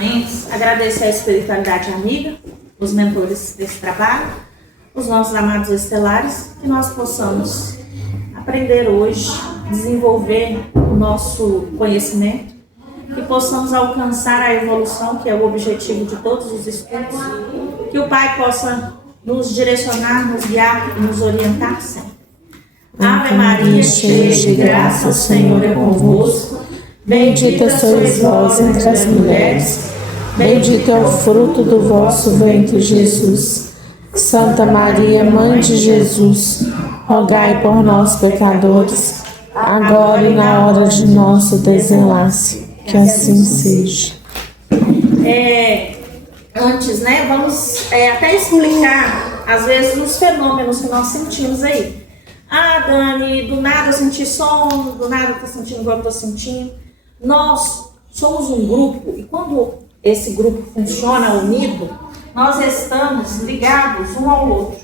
momentos, agradecer a espiritualidade amiga, os mentores desse trabalho, os nossos amados estelares, que nós possamos aprender hoje, desenvolver o nosso conhecimento, que possamos alcançar a evolução, que é o objetivo de todos os estudos, que o Pai possa nos direcionar, nos guiar e nos orientar sempre. Ave Maria, cheia de graça, o Senhor é convosco. Bendita sois vós entre as mulheres, bendito é o fruto do vosso ventre, Jesus. Santa Maria, Mãe de Jesus, rogai por nós, pecadores, agora e na hora de nosso desenlace. Que assim seja. Antes, vamos até explicar, às vezes, os fenômenos que nós sentimos aí. Ah, Dani, do nada eu senti sono, do nada eu tô sentindo igual eu tô sentindo. Nós somos um grupo e quando esse grupo funciona unido, nós estamos ligados um ao outro.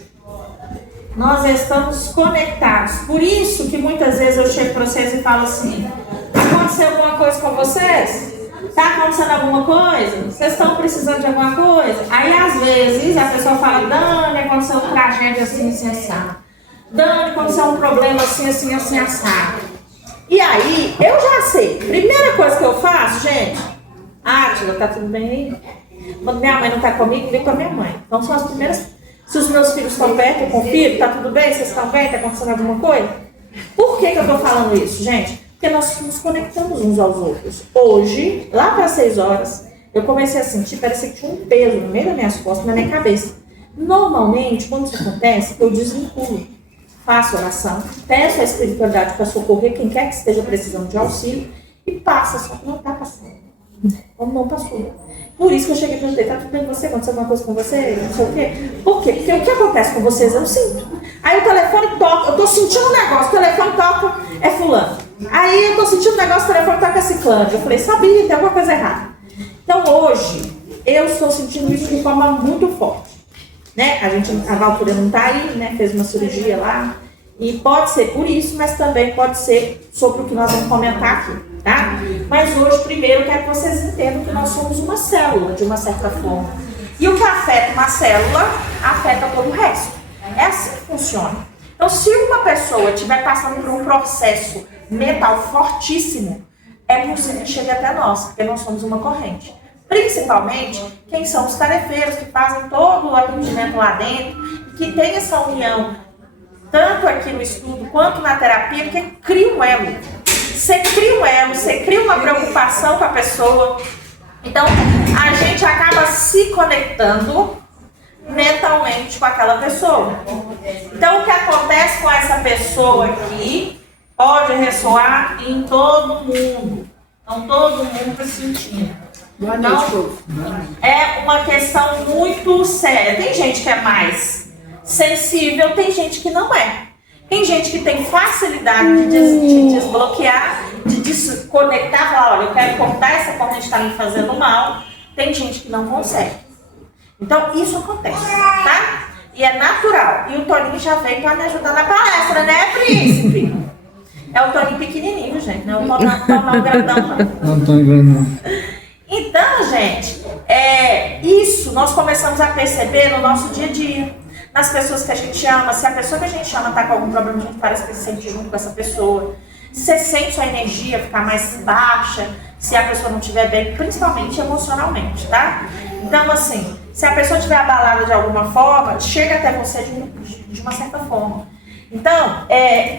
Nós estamos conectados. Por isso que muitas vezes eu chego para vocês e falo assim: aconteceu alguma coisa com vocês? Está acontecendo alguma coisa? Vocês estão precisando de alguma coisa? Aí às vezes a pessoa fala: Dani, aconteceu uma tragédia assim, assim, assado. Dani, aconteceu um problema assim, assim, assim, assado. E aí, eu já sei. Primeira coisa que eu faço, gente: Átila, tá tudo bem aí? Quando minha mãe não tá comigo, ligo pra minha mãe. Então são as primeiras. Se os meus filhos estão perto, eu confio, tá tudo bem? Vocês estão bem? Tá acontecendo alguma coisa? Por que eu tô falando isso, gente? Porque nós nos conectamos uns aos outros. Hoje, lá para 6 horas, eu comecei a sentir, parecia que tinha um peso no meio das minhas costas, na minha cabeça. Normalmente, quando isso acontece, eu desvinculo, faço oração, peço a espiritualidade para socorrer quem quer que esteja precisando de auxílio e passa, só que não está passando. Como não passou. Por isso que eu cheguei para perguntar: tá tudo bem com você? Aconteceu alguma coisa com você? Não sei o quê. Por quê? Porque o que acontece com vocês eu sinto. Aí o telefone toca, eu tô sentindo um negócio, o telefone toca, é fulano. Aí eu tô sentindo um negócio, o telefone toca, é ciclano. Eu falei: sabia, tem alguma coisa errada. Então hoje, eu estou sentindo isso de forma muito forte. A Valtura não tá aí, fez uma cirurgia lá. E pode ser por isso, mas também pode ser sobre o que nós vamos comentar aqui, tá? Mas hoje, primeiro, eu quero que vocês entendam que nós somos uma célula, de uma certa forma. E o que afeta uma célula, afeta todo o resto. É assim que funciona. Então, se uma pessoa estiver passando por um processo mental fortíssimo, é possível que chegue até nós, porque nós somos uma corrente. Principalmente, quem são os tarefeiros que fazem todo o atendimento lá dentro, que tem essa união, tanto aqui no estudo quanto na terapia, porque cria um elo. Você cria um elo, você cria uma preocupação com a pessoa. Então, a gente acaba se conectando mentalmente com aquela pessoa. Então, o que acontece com essa pessoa aqui pode ressoar em todo mundo. Então, todo mundo está sentindo. Boa noite, povo. É uma questão muito séria. Tem gente que é mais sensível, tem gente que não é. Tem gente que tem facilidade de desbloquear, de desconectar, falar: olha, eu quero cortar essa corrente que está me fazendo mal. Tem gente que não consegue. Então, isso acontece, tá? E é natural. E o Toninho já veio para me ajudar na palestra, né, príncipe? É o Toninho pequenininho, gente, não é o Toninho grandão, não. Não, Toninho grandão. Então, gente, isso nós começamos a perceber no nosso dia a dia. Nas pessoas que a gente ama, se a pessoa que a gente ama está com algum problema, a gente parece que se sente junto com essa pessoa. Se você sente sua energia ficar mais baixa, se a pessoa não estiver bem, principalmente emocionalmente, tá? Então, assim, se a pessoa estiver abalada de alguma forma, chega até você de uma certa forma. Então,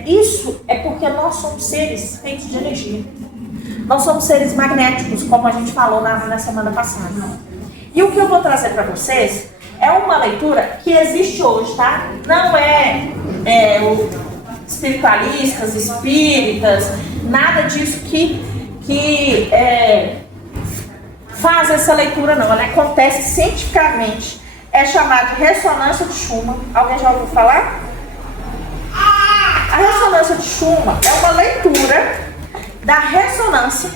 isso é porque nós somos seres feitos de energia. Nós somos seres magnéticos, como a gente falou na semana passada. E o que eu vou trazer para vocês é uma leitura que existe hoje, tá? Não espiritualistas, espíritas, nada disso que faz essa leitura, não. Ela acontece cientificamente. É chamada de ressonância de Schumann. Alguém já ouviu falar? A ressonância de Schumann é uma leitura da ressonância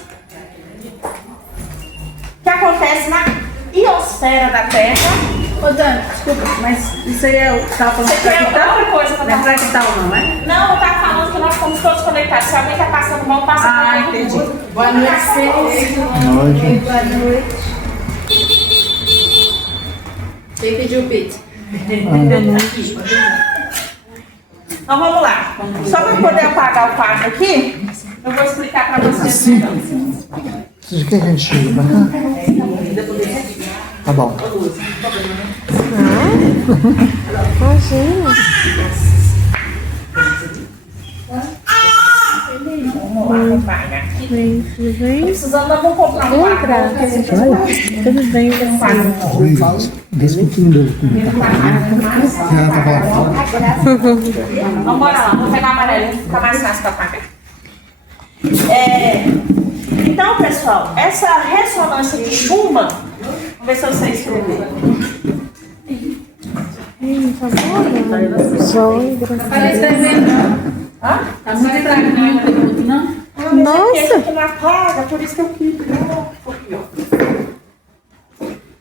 que acontece na ionosfera da Terra. Ô Dani, desculpa, mas isso aí é o que estava falando outra coisa não é fractal não, né? Não, eu tava falando que nós estamos todos conectados. Se alguém tá passando mal, passa por todo entendi. mundo. Boa noite, vocês. Boa noite. Boa noite. Quem pediu pizza? Então vamos lá. Só para poder apagar o quadro aqui, eu vou explicar para vocês. Você quer que a gente chegue pra cá? Tá bom. Imagina. Vamos lá, apaga aqui. Vem, tudo bem? Precisando, nós vamos comprar um quadro. Tudo bem, Desce um pouquinho do... Ah, tá bom. Vamos embora lá, vamos pegar a amarelinha, fica mais fácil para apagar. Então, pessoal, essa ressonância de Schumann, vamos ver se eu sei escrever. Parece que Hã? tá muito tranquilo, não? Nossa! Esse aqui não apaga, por isso que eu quis. Aqui, ó.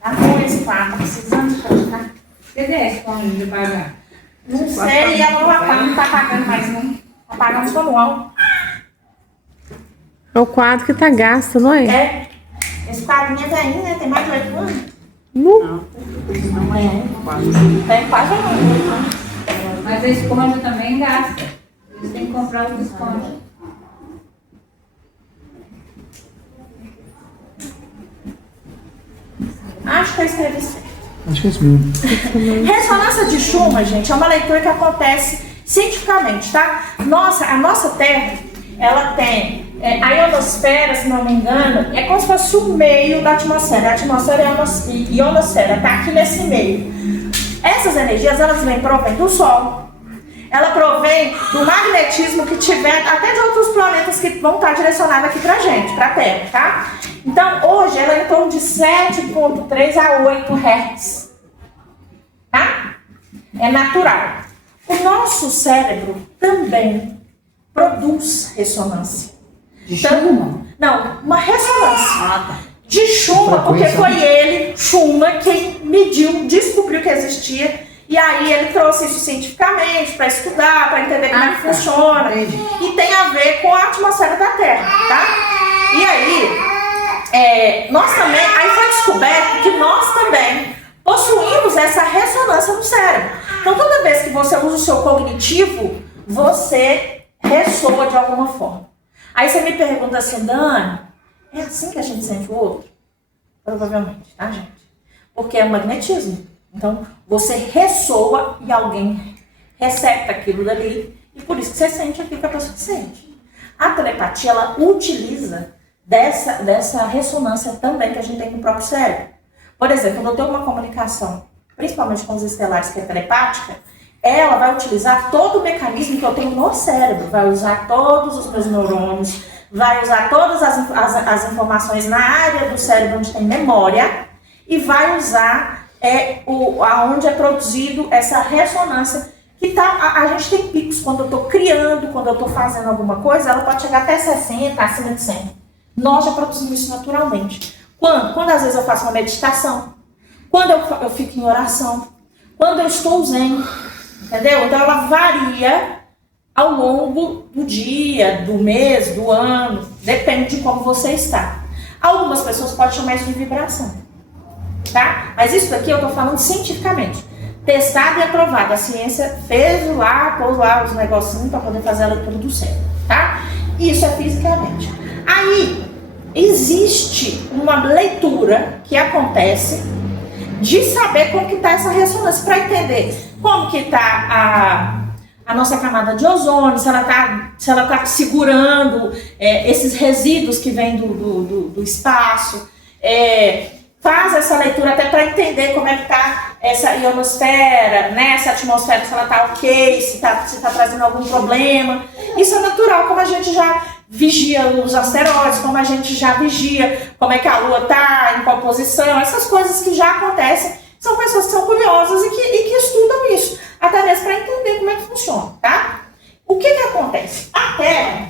Tá bom esse quadro, precisando de colocar. Cadê esse pão de pagar? Não sei, e ela não apaga, não tá apagando mais não. Apagamos manual. É o quadro que tá gasto, não é? É. Esse quadrinho é velhinho, né? Tem mais de 8 anos. Não. Tem quase 8 anos. Mas a esponja também gasta. Eles têm que comprar outra esponja. Acho que eu escrevi certo. Acho que é isso mesmo. Ressonância de Schumann, gente, é uma leitura que acontece cientificamente, tá? A nossa Terra, ela tem a ionosfera, se não me engano, é como se fosse o meio da atmosfera. A atmosfera é a ionosfera, tá aqui nesse meio. Essas energias, elas provém do Sol. Ela provém do magnetismo que tiver, até de outros planetas que vão estar direcionados aqui pra gente, pra Terra, tá? Então, hoje, ela é em torno de 7,3 a 8 Hz. Tá? É natural. O nosso cérebro também produz ressonância. De Schumann? Não, uma ressonância. Ah, tá. De Schumann, porque Frequência. foi ele, Schumann, quem mediu, descobriu que existia. E aí ele trouxe isso cientificamente para estudar, para entender como é que funciona. E tem a ver com a atmosfera da Terra, tá? E aí, nós também, aí foi descoberto que nós também possuímos essa ressonância no cérebro. Então toda vez que você usa o seu cognitivo, você ressoa de alguma forma. Aí você me pergunta assim, Dani, é assim que a gente sente o outro? Provavelmente, tá, gente? Porque é magnetismo. Então, você ressoa e alguém recepta aquilo dali. E por isso que você sente aquilo que a pessoa sente. A telepatia, ela utiliza dessa ressonância também que a gente tem no próprio cérebro. Por exemplo, quando eu tenho uma comunicação, principalmente com os estelares, que é telepática, ela vai utilizar todo o mecanismo que eu tenho no cérebro. Vai usar todos os meus neurônios, vai usar todas as informações na área do cérebro onde tem memória e vai usar aonde é produzido essa ressonância que a gente tem picos quando eu estou criando, quando eu estou fazendo alguma coisa, ela pode chegar até 60, acima de 100. Nós já produzimos isso naturalmente. Quando às vezes eu faço uma meditação, quando eu fico em oração, quando eu estou zen, entendeu? Então ela varia ao longo do dia, do mês, do ano, depende de como você está. Algumas pessoas podem chamar isso de vibração. Tá? Mas isso daqui eu estou falando cientificamente. Testado e aprovado. A ciência pôs lá os negocinhos para poder fazer a leitura do cérebro. Tá? Isso é fisicamente. Aí, existe uma leitura que acontece de saber como que está essa ressonância, para entender como que está a nossa camada de ozônio, se ela tá segurando esses resíduos que vêm do espaço. Faz essa leitura até para entender como é que está essa ionosfera, né? Essa atmosfera, se ela está ok, se tá trazendo algum problema. Isso é natural, como a gente já vigia os asteroides, como a gente já vigia como é que a Lua está, em qual posição, essas coisas que já acontecem. São pessoas que são curiosas e que estudam isso, até mesmo para entender como é que funciona, tá? O que acontece? A Terra,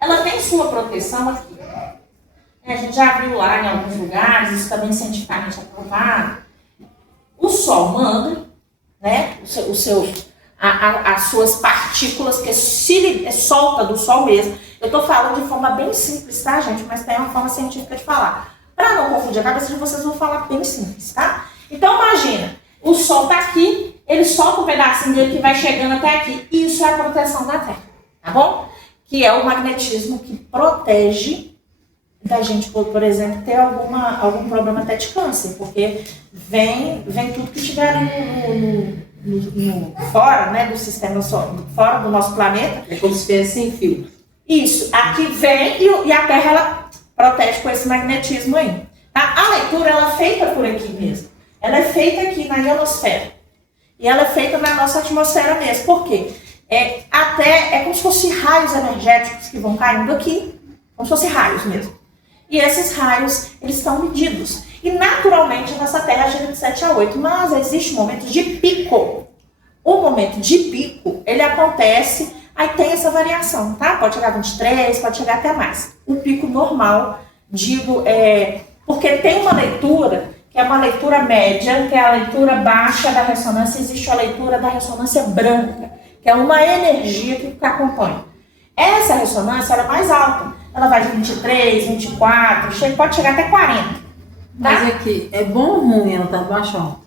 ela tem sua proteção aqui. A gente já viu lá em alguns lugares, isso também cientificamente aprovado. O Sol manda, né, as suas partículas que se solta do Sol mesmo. Eu estou falando de forma bem simples, tá, gente? Mas tem uma forma científica de falar. Para não confundir a cabeça de vocês, vou falar bem simples, tá? Então imagina, o Sol está aqui, ele solta um pedacinho dele que vai chegando até aqui. Isso é a proteção da Terra, tá bom? Que é o magnetismo que protege da gente, por exemplo, ter algum problema até de câncer, porque vem tudo que tiver fora, né, do sistema fora do nosso planeta. É como se estivesse sem fio. Isso, aqui vem e a Terra ela protege com esse magnetismo aí. Tá? A leitura ela é feita por aqui mesmo. Ela é feita aqui na ionosfera. E ela é feita na nossa atmosfera mesmo. Por quê? É como se fossem raios energéticos que vão caindo aqui, como se fossem raios mesmo. E esses raios, eles estão medidos. E naturalmente a nossa Terra gira de 7 a 8, mas existe um momento de pico. O momento de pico, ele acontece, aí tem essa variação, tá? Pode chegar a 23, pode chegar até mais. O pico normal, digo, porque tem uma leitura, que é uma leitura média, que é a leitura baixa da ressonância, existe a leitura da ressonância branca, que é uma energia que acompanha. Essa ressonância ela é mais alta, ela vai de 23, 24, pode chegar até 40. Tá? Mas aqui, é bom ou ruim ela estar baixa ou alta?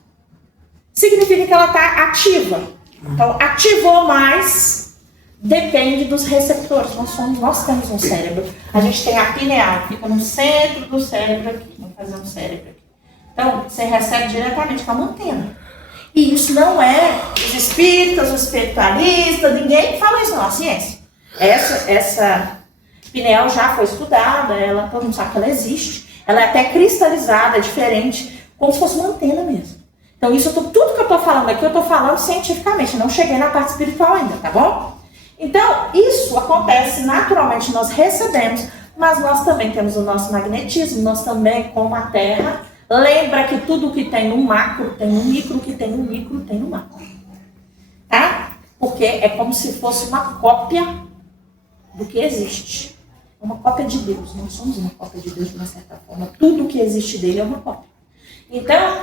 Significa que ela está ativa. Então, ativou mais, depende dos receptores. Nós temos um cérebro, a gente tem a pineal, fica no centro do cérebro aqui, vamos fazer um cérebro aqui. Então, você recebe diretamente com a antena. E isso não é os espíritas, os espiritualistas, ninguém fala isso não, a ciência. Essa pineal já foi estudada, todo mundo sabe que ela existe, ela é até cristalizada, diferente, como se fosse uma antena mesmo. Então tudo que eu estou falando aqui, eu estou falando cientificamente, não cheguei na parte espiritual ainda, tá bom? Então, isso acontece naturalmente, nós recebemos, mas nós também temos o nosso magnetismo, nós também, como a Terra, lembra que tudo que tem no macro, tem no micro, que tem no micro, tem no macro. Tá? Porque é como se fosse uma cópia do que existe. É uma cópia de Deus. Nós somos uma cópia de Deus, de uma certa forma. Tudo que existe dele é uma cópia. Então,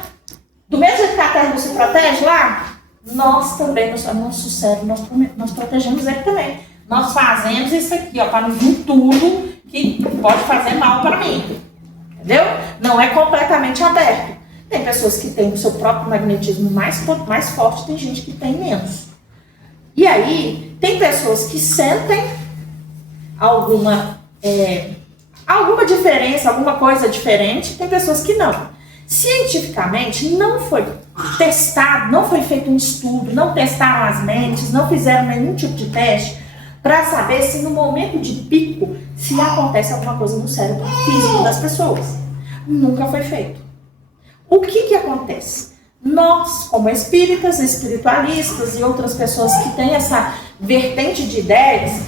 do mesmo jeito que a Terra se protege lá, nós também, nosso cérebro, nós protegemos ele também. Nós fazemos isso aqui, para não vir tudo que pode fazer mal para mim. Entendeu? Não é completamente aberto. Tem pessoas que têm o seu próprio magnetismo mais forte, tem gente que tem menos. E aí, tem pessoas que sentem alguma diferença, alguma coisa diferente, tem pessoas que não. Cientificamente, não foi testado, não foi feito um estudo, não testaram as mentes, não fizeram nenhum tipo de teste para saber se no momento de pico, se acontece alguma coisa no cérebro físico das pessoas. Nunca foi feito. O que acontece? Nós, como espíritas, espiritualistas e outras pessoas que têm essa vertente de ideias,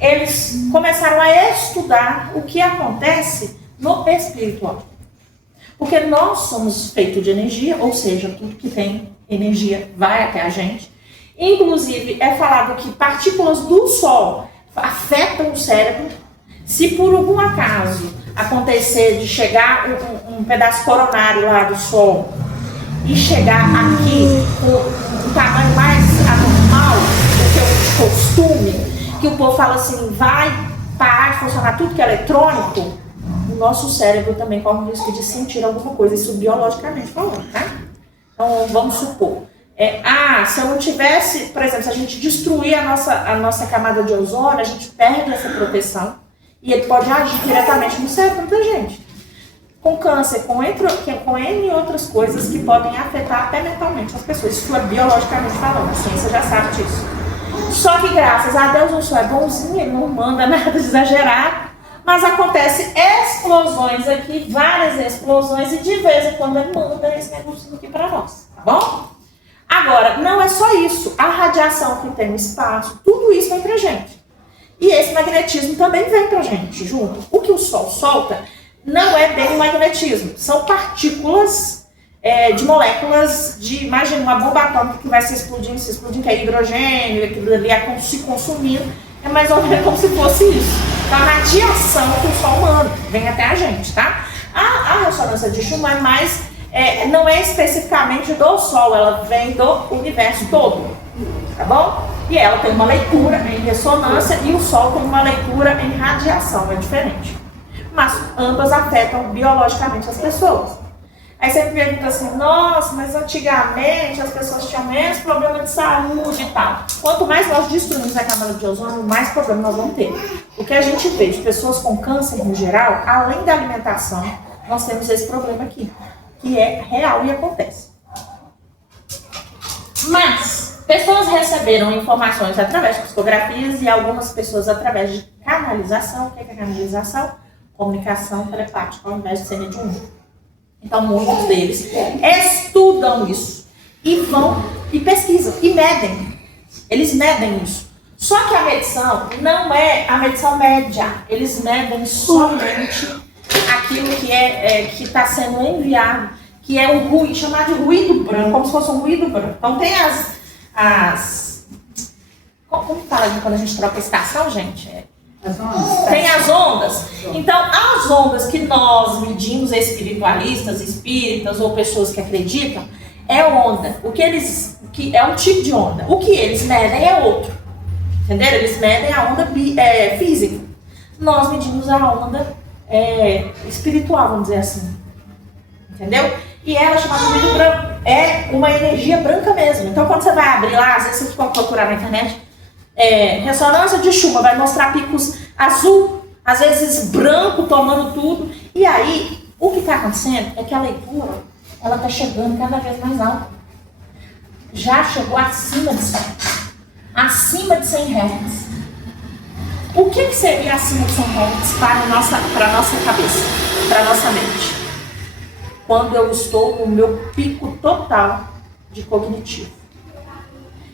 eles começaram a estudar o que acontece no espiritual. Porque nós somos feitos de energia, ou seja, tudo que tem energia vai até a gente. Inclusive, é falado que partículas do Sol afetam o cérebro. Se por algum acaso acontecer de chegar um pedaço coronário lá do Sol e chegar aqui com um tamanho mais anormal do que o costume, que o povo fala assim, vai parar de funcionar tudo que é eletrônico, o nosso cérebro também corre o risco de sentir alguma coisa, isso biologicamente falando, tá? Então, vamos supor, se eu não tivesse, por exemplo, se a gente destruir a nossa camada de ozônio, a gente perde essa proteção e ele pode agir diretamente no cérebro da gente. Com câncer, com N outras coisas que podem afetar até mentalmente as pessoas, isso é biologicamente falando, a ciência já sabe disso. Só que graças a Deus o Sol é bonzinho, ele não manda nada de exagerado, mas acontece explosões aqui, várias explosões, e de vez em quando ele manda esse negócio aqui para nós, tá bom? Agora, não é só isso, a radiação que tem no espaço, tudo isso vem pra gente. E esse magnetismo também vem pra gente junto. O que o Sol solta não é bem o magnetismo, são partículas de moléculas de, imagina, uma bomba atômica que vai se explodindo, que é hidrogênio, aquilo ali se consumindo, é mais ou menos como se fosse isso. Então, a radiação que o Sol manda vem até a gente, tá? A ressonância de Schumann é mais, não é especificamente do Sol, ela vem do universo todo, tá bom? E ela tem uma leitura em ressonância e o Sol tem uma leitura em radiação, é diferente. Mas ambas afetam biologicamente as pessoas. Aí você me pergunta assim, nossa, mas antigamente as pessoas tinham menos problema de saúde e tal. Quanto mais nós destruímos a camada de ozônio, mais problema nós vamos ter. O que a gente vê de pessoas com câncer no geral, além da alimentação, nós temos esse problema aqui, que é real e acontece. Mas, pessoas receberam informações através de psicografias e algumas pessoas através de canalização. O que é canalização? Comunicação telepática, ao invés de ser mediúnico. Então, muitos deles estudam isso e vão e pesquisam e medem. Eles medem isso. Só que a medição não é a medição média. Eles medem somente aquilo que está sendo enviado, que é o ruído, chamado de ruído branco, como se fosse um ruído branco. Então, tem como fala quando a gente troca estação, gente? Tem as ondas. Então, as ondas que nós medimos, espiritualistas, espíritas ou pessoas que acreditam, é onda. Que é um tipo de onda. O que eles medem é outro. Entenderam? Eles medem a onda física. Nós medimos a onda espiritual, vamos dizer assim. Entendeu? E ela é chamada de ruído branco. É uma energia branca mesmo. Então, quando você vai abrir lá, às vezes você pode procurar na internet, ressonância de Schumann, vai mostrar picos azul, às vezes branco, tomando tudo. E aí, o que está acontecendo é que a leitura, ela está chegando cada vez mais alta. Já chegou acima de 100. Acima de 100 Hz. O que seria acima de 100 Hz para a nossa cabeça, para a nossa mente? Quando eu estou no meu pico total de cognitivo.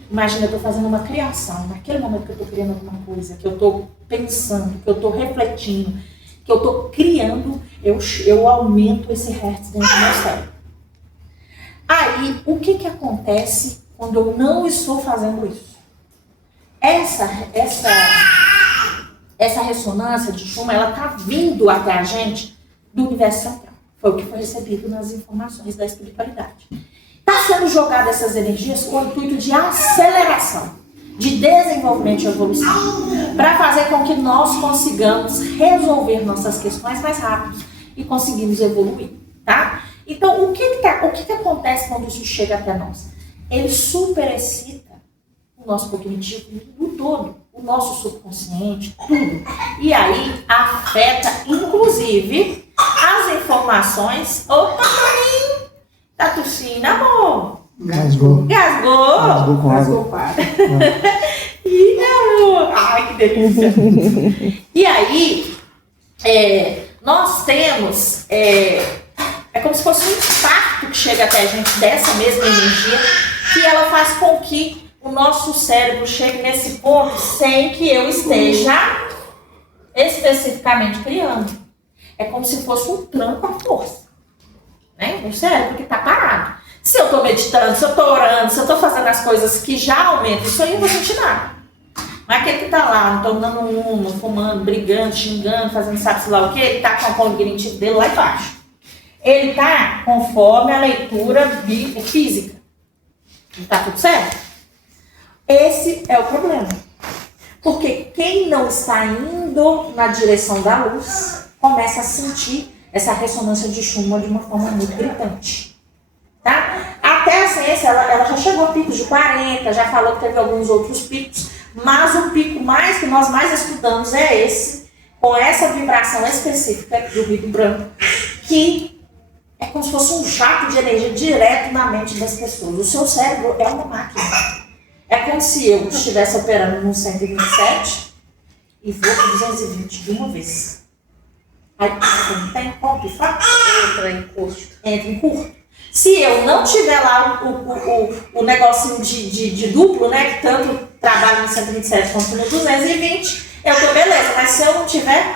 Imagina, eu estou fazendo uma criação, naquele momento que eu estou criando alguma coisa, que eu estou pensando, que eu estou refletindo, que eu estou criando, eu aumento esse hertz dentro do meu cérebro. Aí, o que acontece quando eu não estou fazendo isso? Essa ressonância de Schumann, ela está vindo até a gente do universo central. Foi o que foi recebido nas informações da espiritualidade. Está sendo jogada essas energias com o intuito de aceleração, de desenvolvimento e evolução, para fazer com que nós consigamos resolver nossas questões mais rápido e conseguimos evoluir, tá? Então, o que acontece quando isso chega até nós? Ele superexcita o nosso cognitivo no todo, o nosso subconsciente, tudo. E aí, afeta, inclusive, as informações. Opa, Toninho! Tá tossindo, amor? Gasgou. Gasgou? Gasgou com Rasgou água. Ih, amor! Ai, que delícia! E aí, nós temos... É como se fosse um impacto que chega até a gente dessa mesma energia, que ela faz com que o nosso cérebro chegue nesse ponto sem que eu esteja especificamente criando. É como se fosse um tranco à força. Né? O cérebro que está parado. Se eu estou meditando, se eu estou orando, se eu estou fazendo as coisas que já aumentam, isso aí eu não vou sentir nada. Mas aquele que está lá, não estou dando uma, fumando, brigando, xingando, fazendo sabe-se lá o que, ele está com a cognitivo dele lá embaixo. Ele está conforme a leitura física. Está tudo certo? Esse é o problema. Porque quem não está indo na direção da luz, começa a sentir essa ressonância de Schumann de uma forma muito gritante. Tá? Até a ciência, ela já chegou a picos de 40, já falou que teve alguns outros picos, mas o pico que nós mais estudamos é esse, com essa vibração específica do ruído branco, que é como se fosse um jato de energia direto na mente das pessoas. O seu cérebro é uma máquina. É como se eu estivesse operando no 127 e vou para 220 de uma vez. Aí você não tem ponto e fato, entra em curto. Se eu não tiver lá o negocinho de duplo, né, que tanto trabalha no 127 quanto no 220, eu tô beleza. Mas se eu não tiver,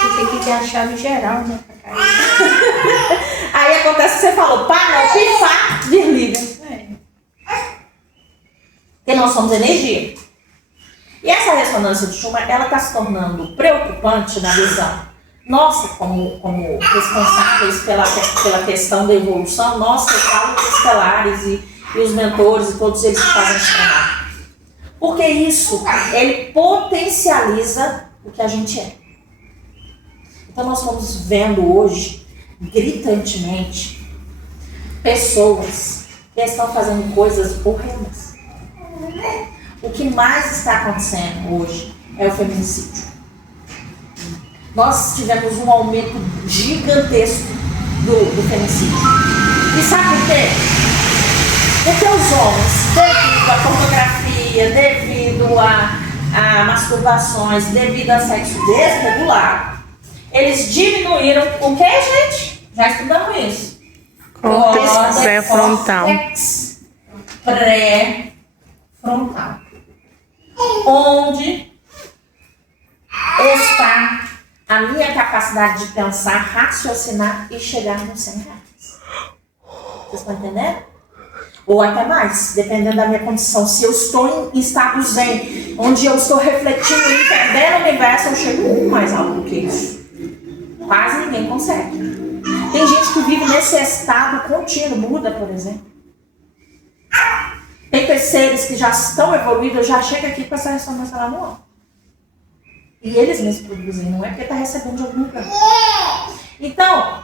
Você tem que ter a chave geral, né? aí acontece que você falou, pá, não, pifá, desliga. Porque nós somos energia. E essa ressonância de Schumann, ela está se tornando preocupante na visão. Nossa, como responsáveis pela questão da evolução, nós que falam dos estelares e os mentores e todos eles que fazem esse trabalho. Porque isso, ele potencializa o que a gente é. Então nós estamos vendo hoje, gritantemente, pessoas que estão fazendo coisas horrendas. O que mais está acontecendo hoje é o feminicídio. Nós tivemos um aumento gigantesco do feminicídio. E sabe por quê? Porque os homens, devido à pornografia, devido a masturbações, devido a sexo desregulado, eles diminuíram o que, gente? Já estudamos isso. Córtex pré-frontal. Córtex pré-frontal. Onde está a minha capacidade de pensar, raciocinar e chegar nos 100 reais. Vocês estão entendendo? Ou até mais, dependendo da minha condição. Se eu estou em estado zen, onde eu estou refletindo e entendendo o universo, eu chego muito mais alto do que isso. Quase ninguém consegue. Tem gente que vive nesse estado contínuo, Buda, por exemplo. Tem seres que já estão evoluídos, já chegam aqui com essa ressonância lá no alto. E eles mesmos produzem, não é porque está recebendo de algum lugar. Então,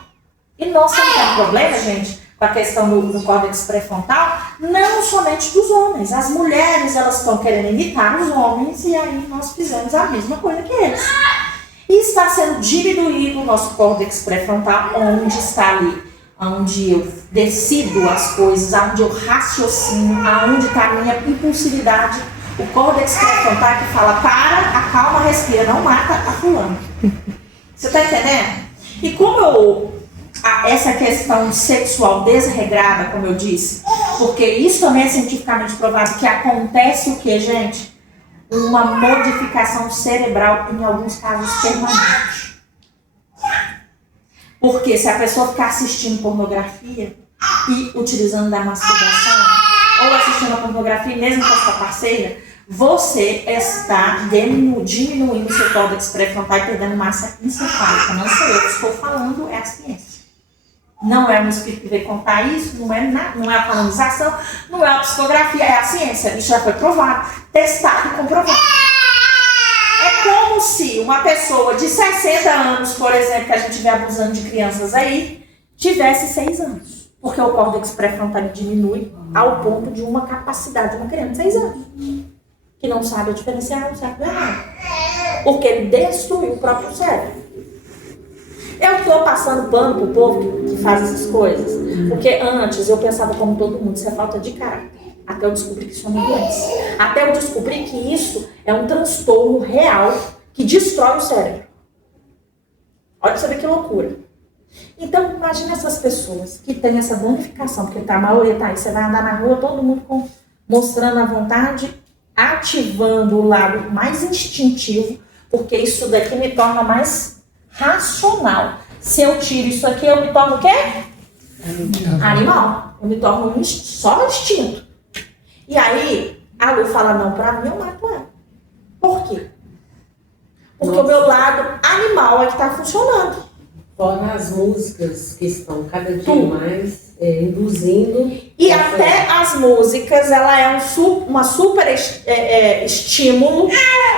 e nós temos um problema, gente, com a questão do córtex pré-frontal, não somente dos homens. As mulheres, elas estão querendo imitar os homens e aí nós fizemos a mesma coisa que eles. E está sendo diminuído o nosso córtex pré-frontal, onde está ali, onde eu decido as coisas, onde eu raciocino, onde está a minha impulsividade. O córtex pré-frontal que fala, para, acalma, respira, não mata a fulana. Você está entendendo? E como essa questão sexual desregrada, como eu disse, porque isso também é cientificamente provado, que acontece o que, gente? Uma modificação cerebral, em alguns casos, permanente. Porque se a pessoa ficar assistindo pornografia e utilizando da masturbação, ou assistindo a pornografia, mesmo com a sua parceira, você está diminuindo o seu córtex pré-frontal e perdendo massa encefálica. Não sou eu que estou falando, é a ciência. Não é um espírito que veio contar isso, não é a canonização, não é a psicografia, é a ciência. Isso já foi provado, testado e comprovado. É como se uma pessoa de 60 anos, por exemplo, que a gente vê abusando de crianças aí, tivesse 6 anos. Porque o córtex pré-frontal diminui ao ponto de uma capacidade de uma criança de 6 anos. Que não sabe diferenciar o certo do errado. Porque ele destruiu o próprio cérebro. Eu estou passando pano pro povo que faz essas coisas. Porque antes eu pensava como todo mundo, isso é falta de caráter. Até eu descobri que isso é uma doença. Até eu descobri que isso é um transtorno real que destrói o cérebro. Olha pra você ver que loucura. Então, imagina essas pessoas que têm essa danificação, porque a maioria tá aí, você vai andar na rua, todo mundo mostrando a vontade, ativando o lado mais instintivo, porque isso daqui me torna mais racional. Se eu tiro isso aqui, eu me torno o quê? Animal. Eu me torno só instinto. E aí, a Lu fala não pra mim, eu mato ela. Por quê? Porque o meu lado animal é que tá funcionando. Fora as músicas que estão cada dia mais induzindo. E até as músicas, ela é uma super estímulo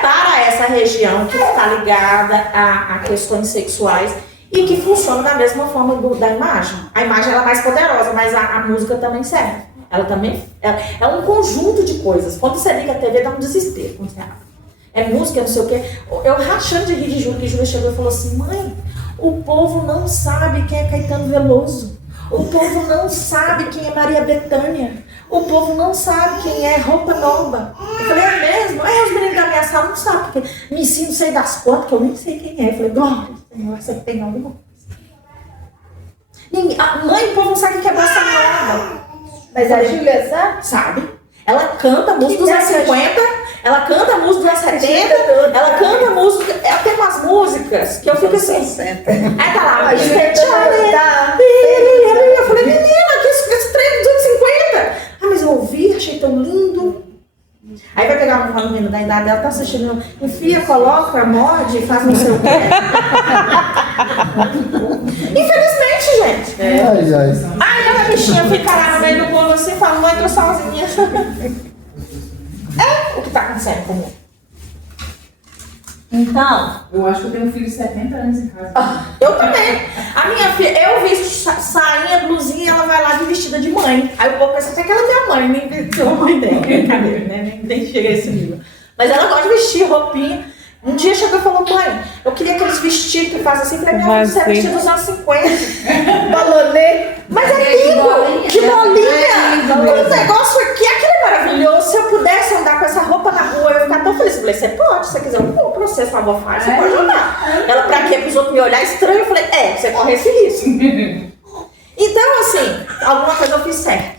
para essa região que está ligada a questões sexuais e que funciona da mesma forma da imagem. A imagem ela é mais poderosa, mas a música também serve. Ela também é um conjunto de coisas. Quando você liga a TV, dá um desespero. Quando você é música, não sei o quê. Eu rachando de rir de Júlia, que Júlia chegou e falou assim, mãe, o povo não sabe quem é Caetano Veloso. O povo não sabe quem é Maria Bethânia. O povo não sabe quem é Roupa Nova. Eu falei, é mesmo? Aí os meninos da minha sala não sabem, porque me ensino não sei das quantas, que eu nem sei quem é. Eu falei, glória, Senhor, você tem alguma coisa. Mãe, o povo não sabe o que é bossa nova. Mas a Júlia sabe? Sabe? Ela canta música dos anos 50, ela canta música dos anos 70, ela canta música, ela tem umas músicas que eu fico assim. Aí tá lá, eu falei, menina, que esse trem dos anos 50. Ah, mas eu ouvi, achei tão lindo. Aí vai pegar uma menina da idade dela, tá assistindo, enfia, coloca, morde, faz não sei o quê. Infelizmente, gente. Aí a bichinha fica lá no meio do bolo assim, fala, mãe, tô sozinha. É o que tá acontecendo com o mundo. Então... Eu acho que eu tenho um filho de 70 anos em casa. Eu também. A minha filha, eu visto sainha, blusinha, ela vai lá de vestido vestida de mãe. Aí o povo pensa até que ela é minha mãe, nem inventou a mãe dela. Brincadeira, né? Nem chega a esse nível. Mas ela gosta de vestir roupinha. Um dia chegou e falou, mãe, eu queria aqueles vestidos que faz assim. Falei, minha mãe, você é vestido dos anos 50. Balonê. Mas é lindo, de bolinha. O negócio aqui, aquilo é maravilhoso. Se eu pudesse andar com essa roupa na rua, eu ia ficar tão feliz. Eu falei, você pode, se você quiser, eu compro você, por favor, faz, você pode andar. Ela, pra quê? Para os outros me olhar estranho. Eu falei, você corre esse risco. Então, assim, alguma coisa eu fiz certo.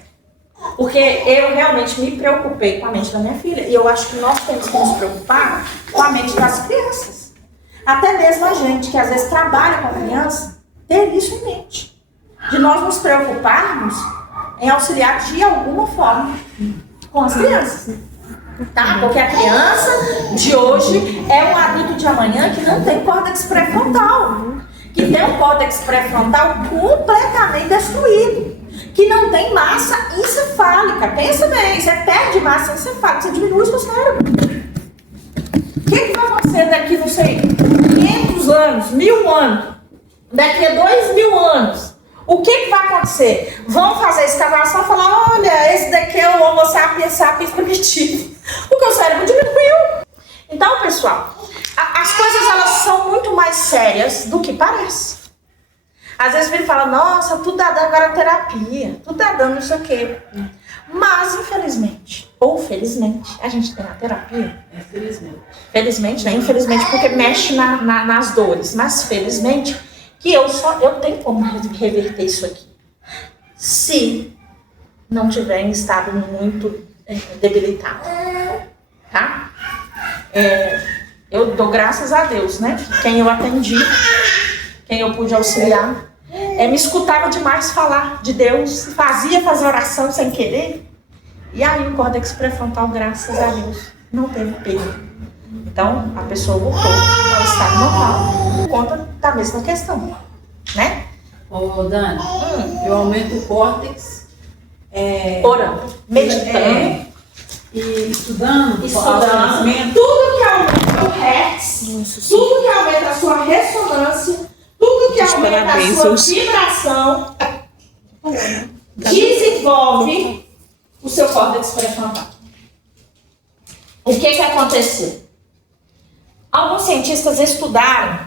Porque eu realmente me preocupei com a mente da minha filha. E eu acho que nós temos que nos preocupar com a mente das crianças. Até mesmo a gente, que às vezes trabalha com a criança, ter isso em mente. De nós nos preocuparmos em auxiliar de alguma forma com as crianças. Tá? Porque a criança de hoje é um adulto de amanhã que não tem córtex pré-frontal. Que tem um córtex pré-frontal completamente destruído. Que não tem massa encefálica. Pensa bem, você perde massa encefálica, você diminui o seu cérebro. O que vai acontecer daqui, não sei, 500 anos, 1000 anos, daqui a 2000 anos? O que vai acontecer? Vão fazer escavação e falar, olha, esse daqui é o Homo sapiens primitivo. Porque o cérebro diminuiu. Então, pessoal, as coisas elas são muito mais sérias do que parece. Às vezes ele fala, nossa, tudo tá dando agora terapia, tudo tá dando isso aqui. Mas, infelizmente, ou felizmente, a gente tem a terapia. Felizmente, né? Infelizmente, porque mexe nas dores. Mas, felizmente, que eu tenho como reverter isso aqui. Se não tiver em estado muito debilitado. Tá? Eu dou graças a Deus, né? Quem eu atendi, quem eu pude auxiliar, me escutava demais falar de Deus, fazia fazer oração sem querer. E aí o córtex pré-frontal, graças a Deus, não teve perda. Então a pessoa voltou ao estado normal por conta da mesma questão, né? Ô Dani, eu aumento o córtex orando, meditando e estudando. Tudo que aumenta o hertz, tudo que aumenta a sua ressonância, tudo que aumenta a sua vibração, desenvolve o seu córtex pré-frontal. O que aconteceu? Alguns cientistas estudaram,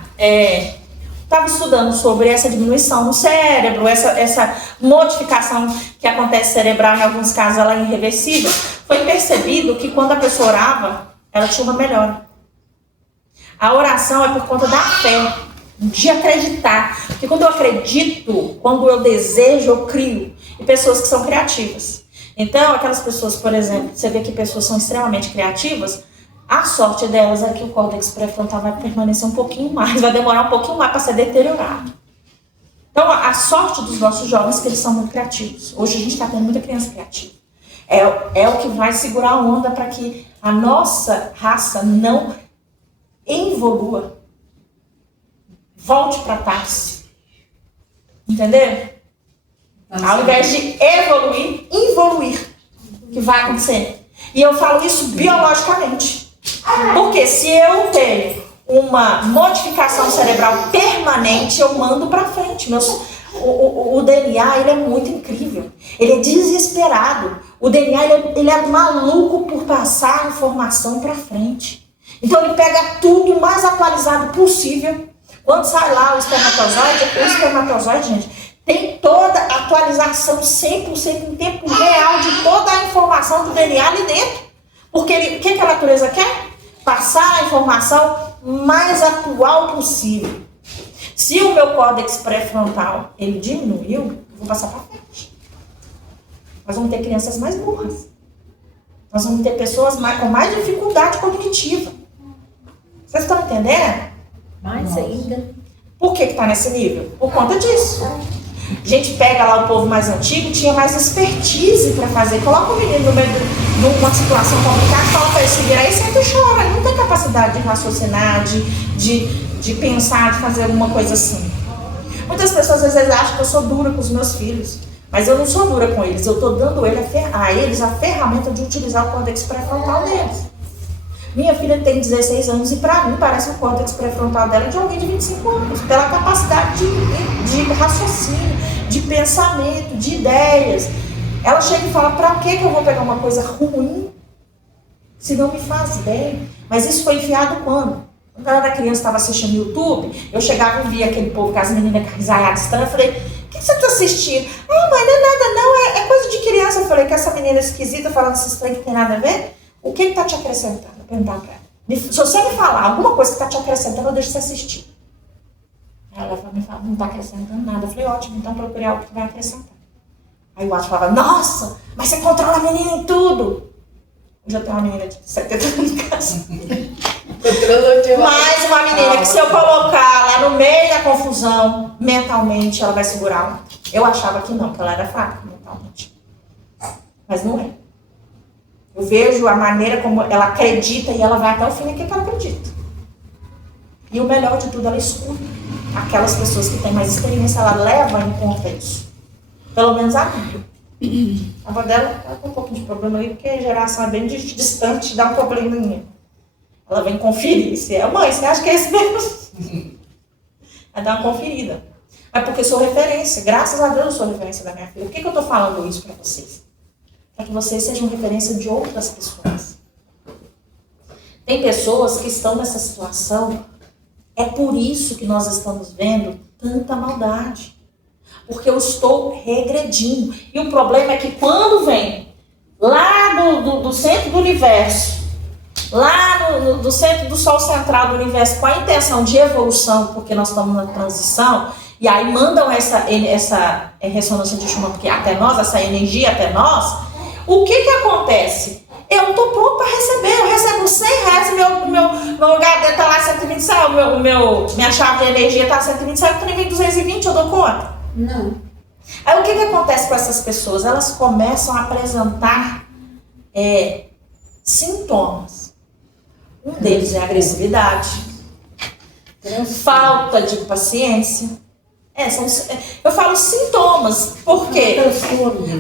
estavam estudando sobre essa diminuição no cérebro, essa modificação que acontece cerebral, em alguns casos ela é irreversível. Foi percebido que quando a pessoa orava, ela tinha uma melhora. A oração é por conta da fé, de acreditar. Porque quando eu acredito, quando eu desejo, eu crio. E pessoas que são criativas. Então, aquelas pessoas, por exemplo, você vê que pessoas são extremamente criativas, a sorte delas é que o córtex pré-frontal vai permanecer um pouquinho mais, vai demorar um pouquinho mais para ser deteriorado. Então, a sorte dos nossos jovens é que eles são muito criativos. Hoje a gente está tendo muita criança criativa. É o que vai segurar a onda para que a nossa raça não evolua. Volte para trás. Entendeu? Ao invés de evoluir, involuir. Que vai acontecer. E eu falo isso biologicamente. Porque se eu tenho uma modificação cerebral permanente, eu mando para frente. O DNA, ele é muito incrível. Ele é desesperado. O DNA, ele é maluco por passar a informação para frente. Então ele pega tudo o mais atualizado possível. Quando sai lá o espermatozoide, gente, tem toda a atualização 100% em tempo real de toda a informação do DNA ali dentro. Porque o que a natureza quer? Passar a informação mais atual possível. Se o meu córtex pré-frontal ele diminuiu, eu vou passar para frente. Nós vamos ter crianças mais burras. Nós vamos ter pessoas com mais dificuldade cognitiva. Vocês estão entendendo? Mais ainda. Por que está nesse nível? Por conta disso. A gente pega lá o povo mais antigo, tinha mais expertise para fazer. Coloca o menino no meio de uma situação complicada, fala para ele se virar e senta e chora. Ele não tem capacidade de raciocinar, de pensar, de fazer alguma coisa assim. Muitas pessoas às vezes acham que eu sou dura com os meus filhos. Mas eu não sou dura com eles. Eu estou dando a eles a ferramenta de utilizar o córtex pré-frontal deles. Minha filha tem 16 anos e para mim parece o córtex pré-frontal dela de alguém de 25 anos. Pela capacidade de raciocínio, de pensamento, de ideias. Ela chega e fala, pra que eu vou pegar uma coisa ruim se não me faz bem? Mas isso foi enfiado quando? Quando eu era criança, estava assistindo YouTube, eu chegava e via aquele povo com as meninas risaiadas estranhas, eu falei, o que você está assistindo? Ah, mãe, não é nada não, é coisa de criança. Eu falei, que essa menina esquisita falando esses trem que tem nada a ver, o que está te acrescentando? Eu perguntar pra ela. Se você me falar alguma coisa que está te acrescentando, eu deixo você assistir. Ela me fala, não está acrescentando nada. Eu falei, ótimo, então procure algo que vai acrescentar. Aí o Watson falava, nossa, mas você controla a menina em tudo. Hoje eu tenho uma menina de 70 anos em casa. Mais uma menina que se eu colocar lá no meio da confusão, mentalmente ela vai segurar. Eu achava que não, que ela era fraca mentalmente. Mas não é. Eu vejo a maneira como ela acredita e ela vai até o fim daquilo que ela acredita. E o melhor de tudo, ela escuta aquelas pessoas que têm mais experiência, ela leva em conta isso. Pelo menos a minha. A avó dela tem um pouco de problema aí, porque a geração é bem distante, dá um probleminha. Ela vem conferir se é mãe, você acha que é isso mesmo? Vai dar uma conferida. Mas porque eu sou referência, graças a Deus eu sou referência da minha filha. Por que eu estou falando isso para vocês? Para que vocês sejam referência de outras pessoas. Tem pessoas que estão nessa situação, é por isso que nós estamos vendo tanta maldade. Porque eu estou regredindo. E o problema é que quando vem lá do centro do universo, lá do centro do Sol central do universo, com a intenção de evolução, porque nós estamos na transição, e aí mandam essa ressonância de Schumann até nós, essa energia até nós, o que acontece? Eu estou pronto para receber, eu recebo R$100, meu HD está lá 127, minha chave de energia está 127, eu tenho 220, eu dou conta? Não. Aí o que acontece com essas pessoas? Elas começam a apresentar sintomas. Um deles é a agressividade, falta de paciência. Eu falo sintomas, por quê?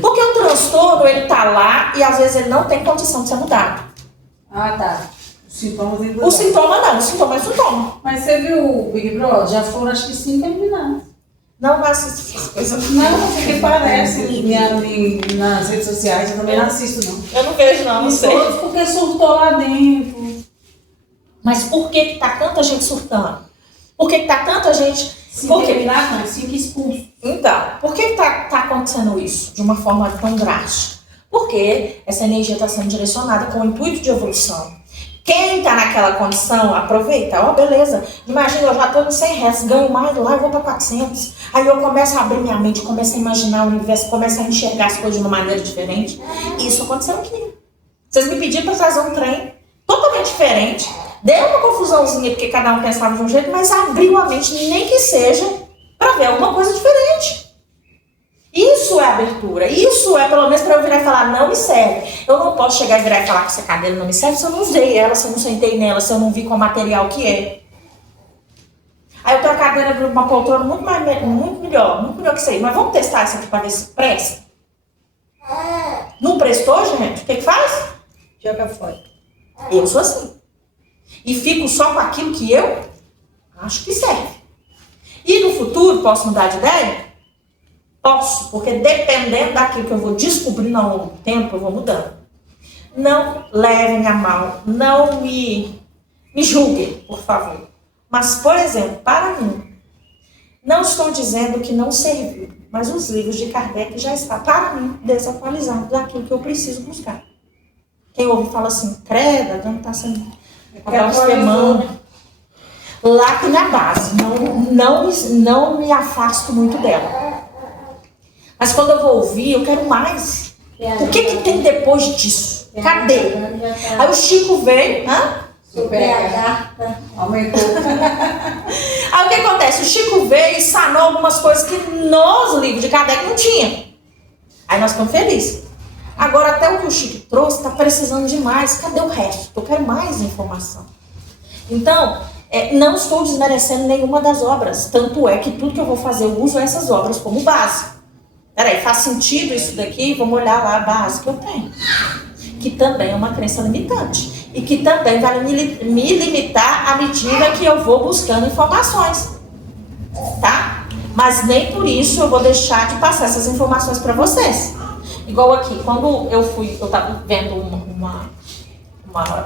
Porque o transtorno, ele tá lá e às vezes ele não tem condição de ser mudado. Ah, tá. Os sintomas O sintoma não, o sintoma é sintoma. Mas você viu o Big Brother? Já foram acho que 5 eliminados. Não assisto essas coisas. Não, porque parece nas redes sociais, eu também não assisto não. Eu não vejo não sei. Todos porque surtou lá dentro. Mas por que tá tanta gente surtando? Por que tá tanta gente... 5 eliminados, não, 5 expulsos. Então, por que tá acontecendo isso de uma forma tão drástica? Porque essa energia está sendo direcionada com o intuito de evolução. Quem está naquela condição, aproveita. Ó, beleza. Imagina, eu já estou no R$100, ganho mais lá, eu vou para 400. Aí eu começo a abrir minha mente, começo a imaginar o universo, começo a enxergar as coisas de uma maneira diferente. E isso aconteceu aqui. Vocês me pediram para trazer um trem totalmente diferente. Deu uma confusãozinha, porque cada um pensava de um jeito, mas abriu a mente, nem que seja, para ver alguma coisa diferente. Isso é abertura. Isso é, pelo menos, para eu virar e falar, não me serve. Eu não posso chegar e virar e falar que essa cadeira não me serve se eu não usei ela, se eu não sentei nela, se eu não vi qual material que é. Aí eu tenho a cadeira de uma poltrona muito melhor que isso aí. Mas vamos testar isso aqui para ver se presta? Não prestou, gente? O que faz? Joga fora. Eu sou assim. E fico só com aquilo que eu acho que serve. E no futuro, posso mudar de ideia? Posso, porque dependendo daquilo que eu vou descobrindo ao longo do tempo, eu vou mudando. Não levem a mal, não me julguem, por favor. Mas, por exemplo, para mim, não estou dizendo que não serviu, mas os livros de Kardec já estão, para mim, desatualizados daquilo que eu preciso buscar. Quem ouve fala assim, credo, não está sendo... Lá tem a base, não me afasto muito dela. Mas quando eu vou ouvir, eu quero mais. O que tem depois disso? Cadê? Aí o Chico veio, Aumentou. Aí o que acontece? O Chico veio e sanou algumas coisas que nos livros de Kardec não tinha. Aí nós ficamos felizes. Agora até o que o Chico trouxe está precisando de mais. Cadê o resto? Eu quero mais informação. Então, não estou desmerecendo nenhuma das obras. Tanto é que tudo que eu vou fazer, eu uso essas obras como base. Peraí, faz sentido isso daqui? Vamos olhar lá a base que eu tenho. Que também é uma crença limitante. E que também vai me limitar à medida que eu vou buscando informações. Tá? Mas nem por isso eu vou deixar de passar essas informações para vocês. Igual aqui, quando eu estava vendo uma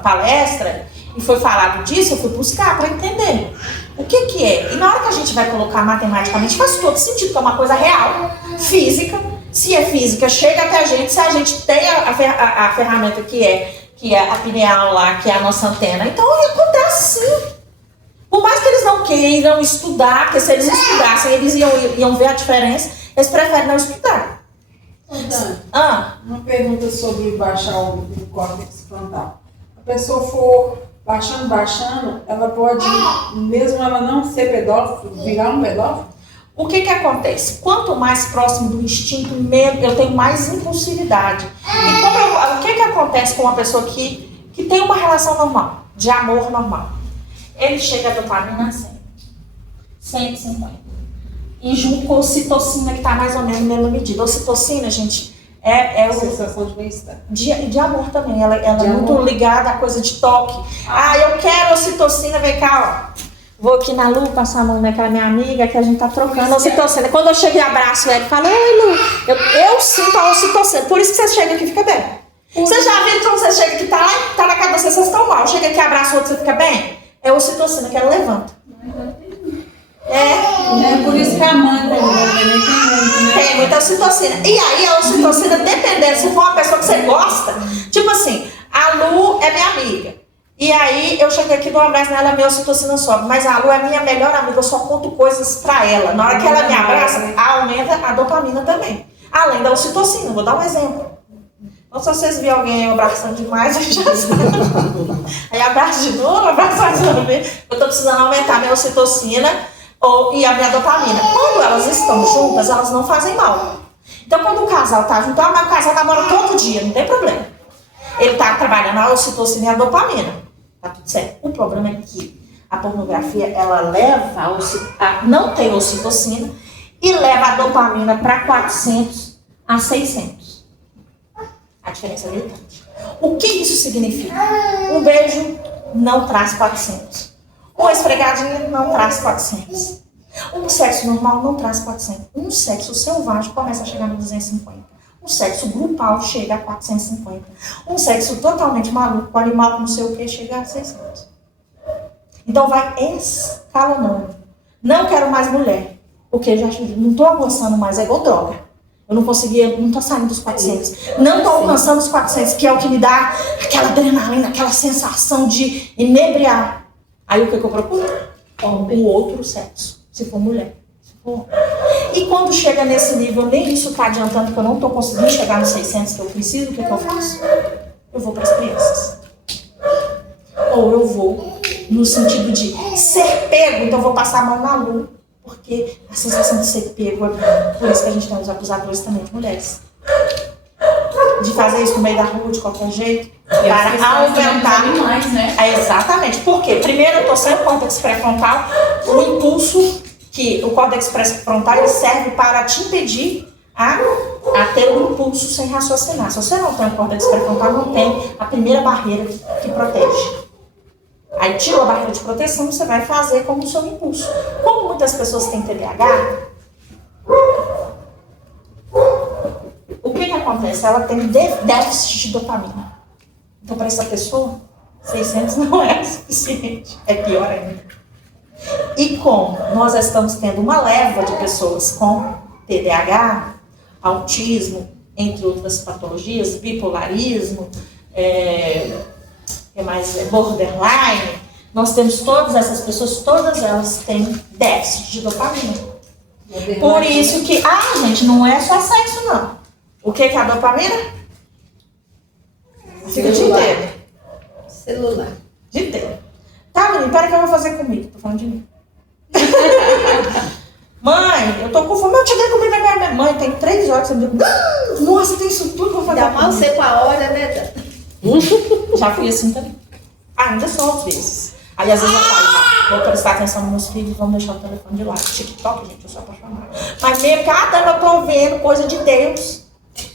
palestra e foi falado disso, eu fui buscar para entender o que é. E na hora que a gente vai colocar matematicamente, faz todo sentido, que é uma coisa real, física. Se é física, chega até a gente, se a gente tem a ferramenta que é a pineal lá, que é a nossa antena. Então acontece sim. Por mais que eles não queiram estudar, porque se eles estudassem, eles iam ver a diferença, eles preferem não estudar. Dani, Ah, uma pergunta sobre baixar o córtex frontal. A pessoa for baixando, ela pode, mesmo ela não ser pedófilo, virar um pedófilo? o que acontece? Quanto mais próximo do instinto, eu tenho mais impulsividade. E o que acontece com uma pessoa que tem uma relação normal, de amor normal? Ele chega a dopamina 150. E junto com a ocitocina, que está mais ou menos na mesma medida. A ocitocina, gente, é Sensação de bem-estar. de amor também. Ela é muito ligada à coisa de toque. Ah, eu quero ocitocina, vem cá, ó. Vou aqui na Lu, passar a mão naquela minha amiga, que a gente tá trocando a ocitocina. Quando eu chego e abraço ela e falo, oi Lu, eu sinto a ocitocina. Por isso que você chega aqui e fica bem. Você já viu quando você chega aqui, tá na cabeça, vocês estão mal. Chega aqui, abraça o outro, você fica bem? É a ocitocina que ela levanta. É por isso que a mãe tem muito, né? Tem muita ocitocina. E aí a ocitocina, dependendo, se for uma pessoa que você gosta, tipo assim, a Lu é minha amiga. E aí eu chego aqui, dou um abraço nela, a minha ocitocina sobe. Mas a Lu é minha melhor amiga, eu só conto coisas pra ela. Na hora que ela me abraça, aumenta a dopamina também. Além da ocitocina, vou dar um exemplo. Então, se vocês virem alguém abraçando demais, eu já sabe. Aí abraço de novo, abraço mais uma vez. Eu tô precisando aumentar a minha ocitocina e a minha dopamina. Quando elas estão juntas, elas não fazem mal. Então, quando o casal tá junto, mas o casal namora todo dia, não tem problema. Ele tá trabalhando a ocitocina e a dopamina. Tá tudo certo. O problema é que a pornografia, ela leva não tem ocitocina e leva a dopamina para 400 a 600. A diferença é gritante. O que isso significa? Um beijo não traz 400. Uma esfregadinha não traz 400. Um sexo normal não traz 400. Um sexo selvagem começa a chegar no 250. Um sexo grupal chega a 450. Um sexo totalmente maluco, animal, não sei o que, chega a 600. Então vai escalonando. Não quero mais mulher, porque já não estou gostando mais, é igual droga. Eu não conseguia, não estou saindo dos 400. Não estou alcançando os 400, que é o que me dá aquela adrenalina, aquela sensação de inebriar. Aí o que eu procuro? O outro sexo, se for mulher. E quando chega nesse nível, nem isso está adiantando, porque eu não estou conseguindo chegar nos 600 que eu preciso, o que eu faço? Eu vou para as crianças. Ou eu vou no sentido de ser pego, então eu vou passar a mão na Lu, porque a sensação de ser pego, por isso que a gente tem os abusadores também de mulheres. De fazer isso no meio da rua, de qualquer jeito, para aumentar. Animais, né? Exatamente. Por quê? Primeiro, eu estou sem o córtex pré-frontal, o impulso, que o córtex pré-frontal ele serve para te impedir a ter um impulso sem raciocinar. Se você não tem o córtex pré-frontal, não tem a primeira barreira que protege. Aí tirou a barreira de proteção, você vai fazer como o seu impulso. Como muitas pessoas têm TDAH, o que acontece? Ela tem déficit de dopamina. Então, para essa pessoa, 600 não é o suficiente. É pior ainda. E como nós estamos tendo uma leva de pessoas com TDAH, autismo, entre outras patologias, bipolarismo, borderline, nós temos todas essas pessoas, todas elas têm déficit de dopamina. Por isso que, gente, não é só sexo não. O que é a dopamina? Fica o dia inteiro. Celular. Dia inteiro. Tá, menino, pera que eu vou fazer comida. Tô falando de mim. Mãe, eu tô com fome. Eu te dei comida pra minha mãe. Tem 3 horas que você me deu. Nossa, tem isso tudo que eu vou fazer. Dá mal ser com a hora, né? Já fui assim também. Ainda só às vezes. Aí às vezes eu falo, vou prestar atenção nos meus filhos, vamos deixar o telefone de lado. TikTok, gente, eu sou apaixonada. Mas meio cada ano eu tô vendo coisa de Deus.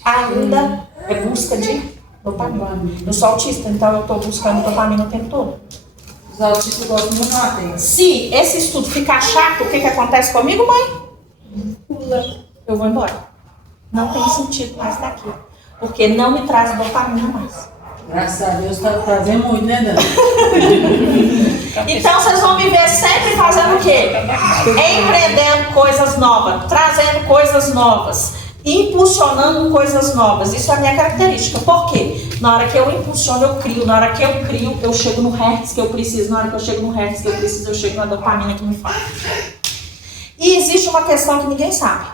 Ainda é busca de dopamina. Eu sou autista, então eu tô buscando dopamina o tempo todo. Os autistas gostam muito de uma atenção. Se esse estudo ficar chato, o que acontece comigo, mãe? eu vou embora. Não tem sentido mais estar aqui. Porque não me traz dopamina mais. Graças a Deus tá trazendo muito, né, Dani? Então vocês vão me ver sempre fazendo o quê? Empreendendo coisas novas, trazendo coisas novas, impulsionando coisas novas. Isso é a minha característica. Por quê? Na hora que eu impulsiono, eu crio. Na hora que eu crio, eu chego no hertz que eu preciso. Na hora que eu chego no hertz que eu preciso, eu chego na dopamina que me faz. E existe uma questão que ninguém sabe.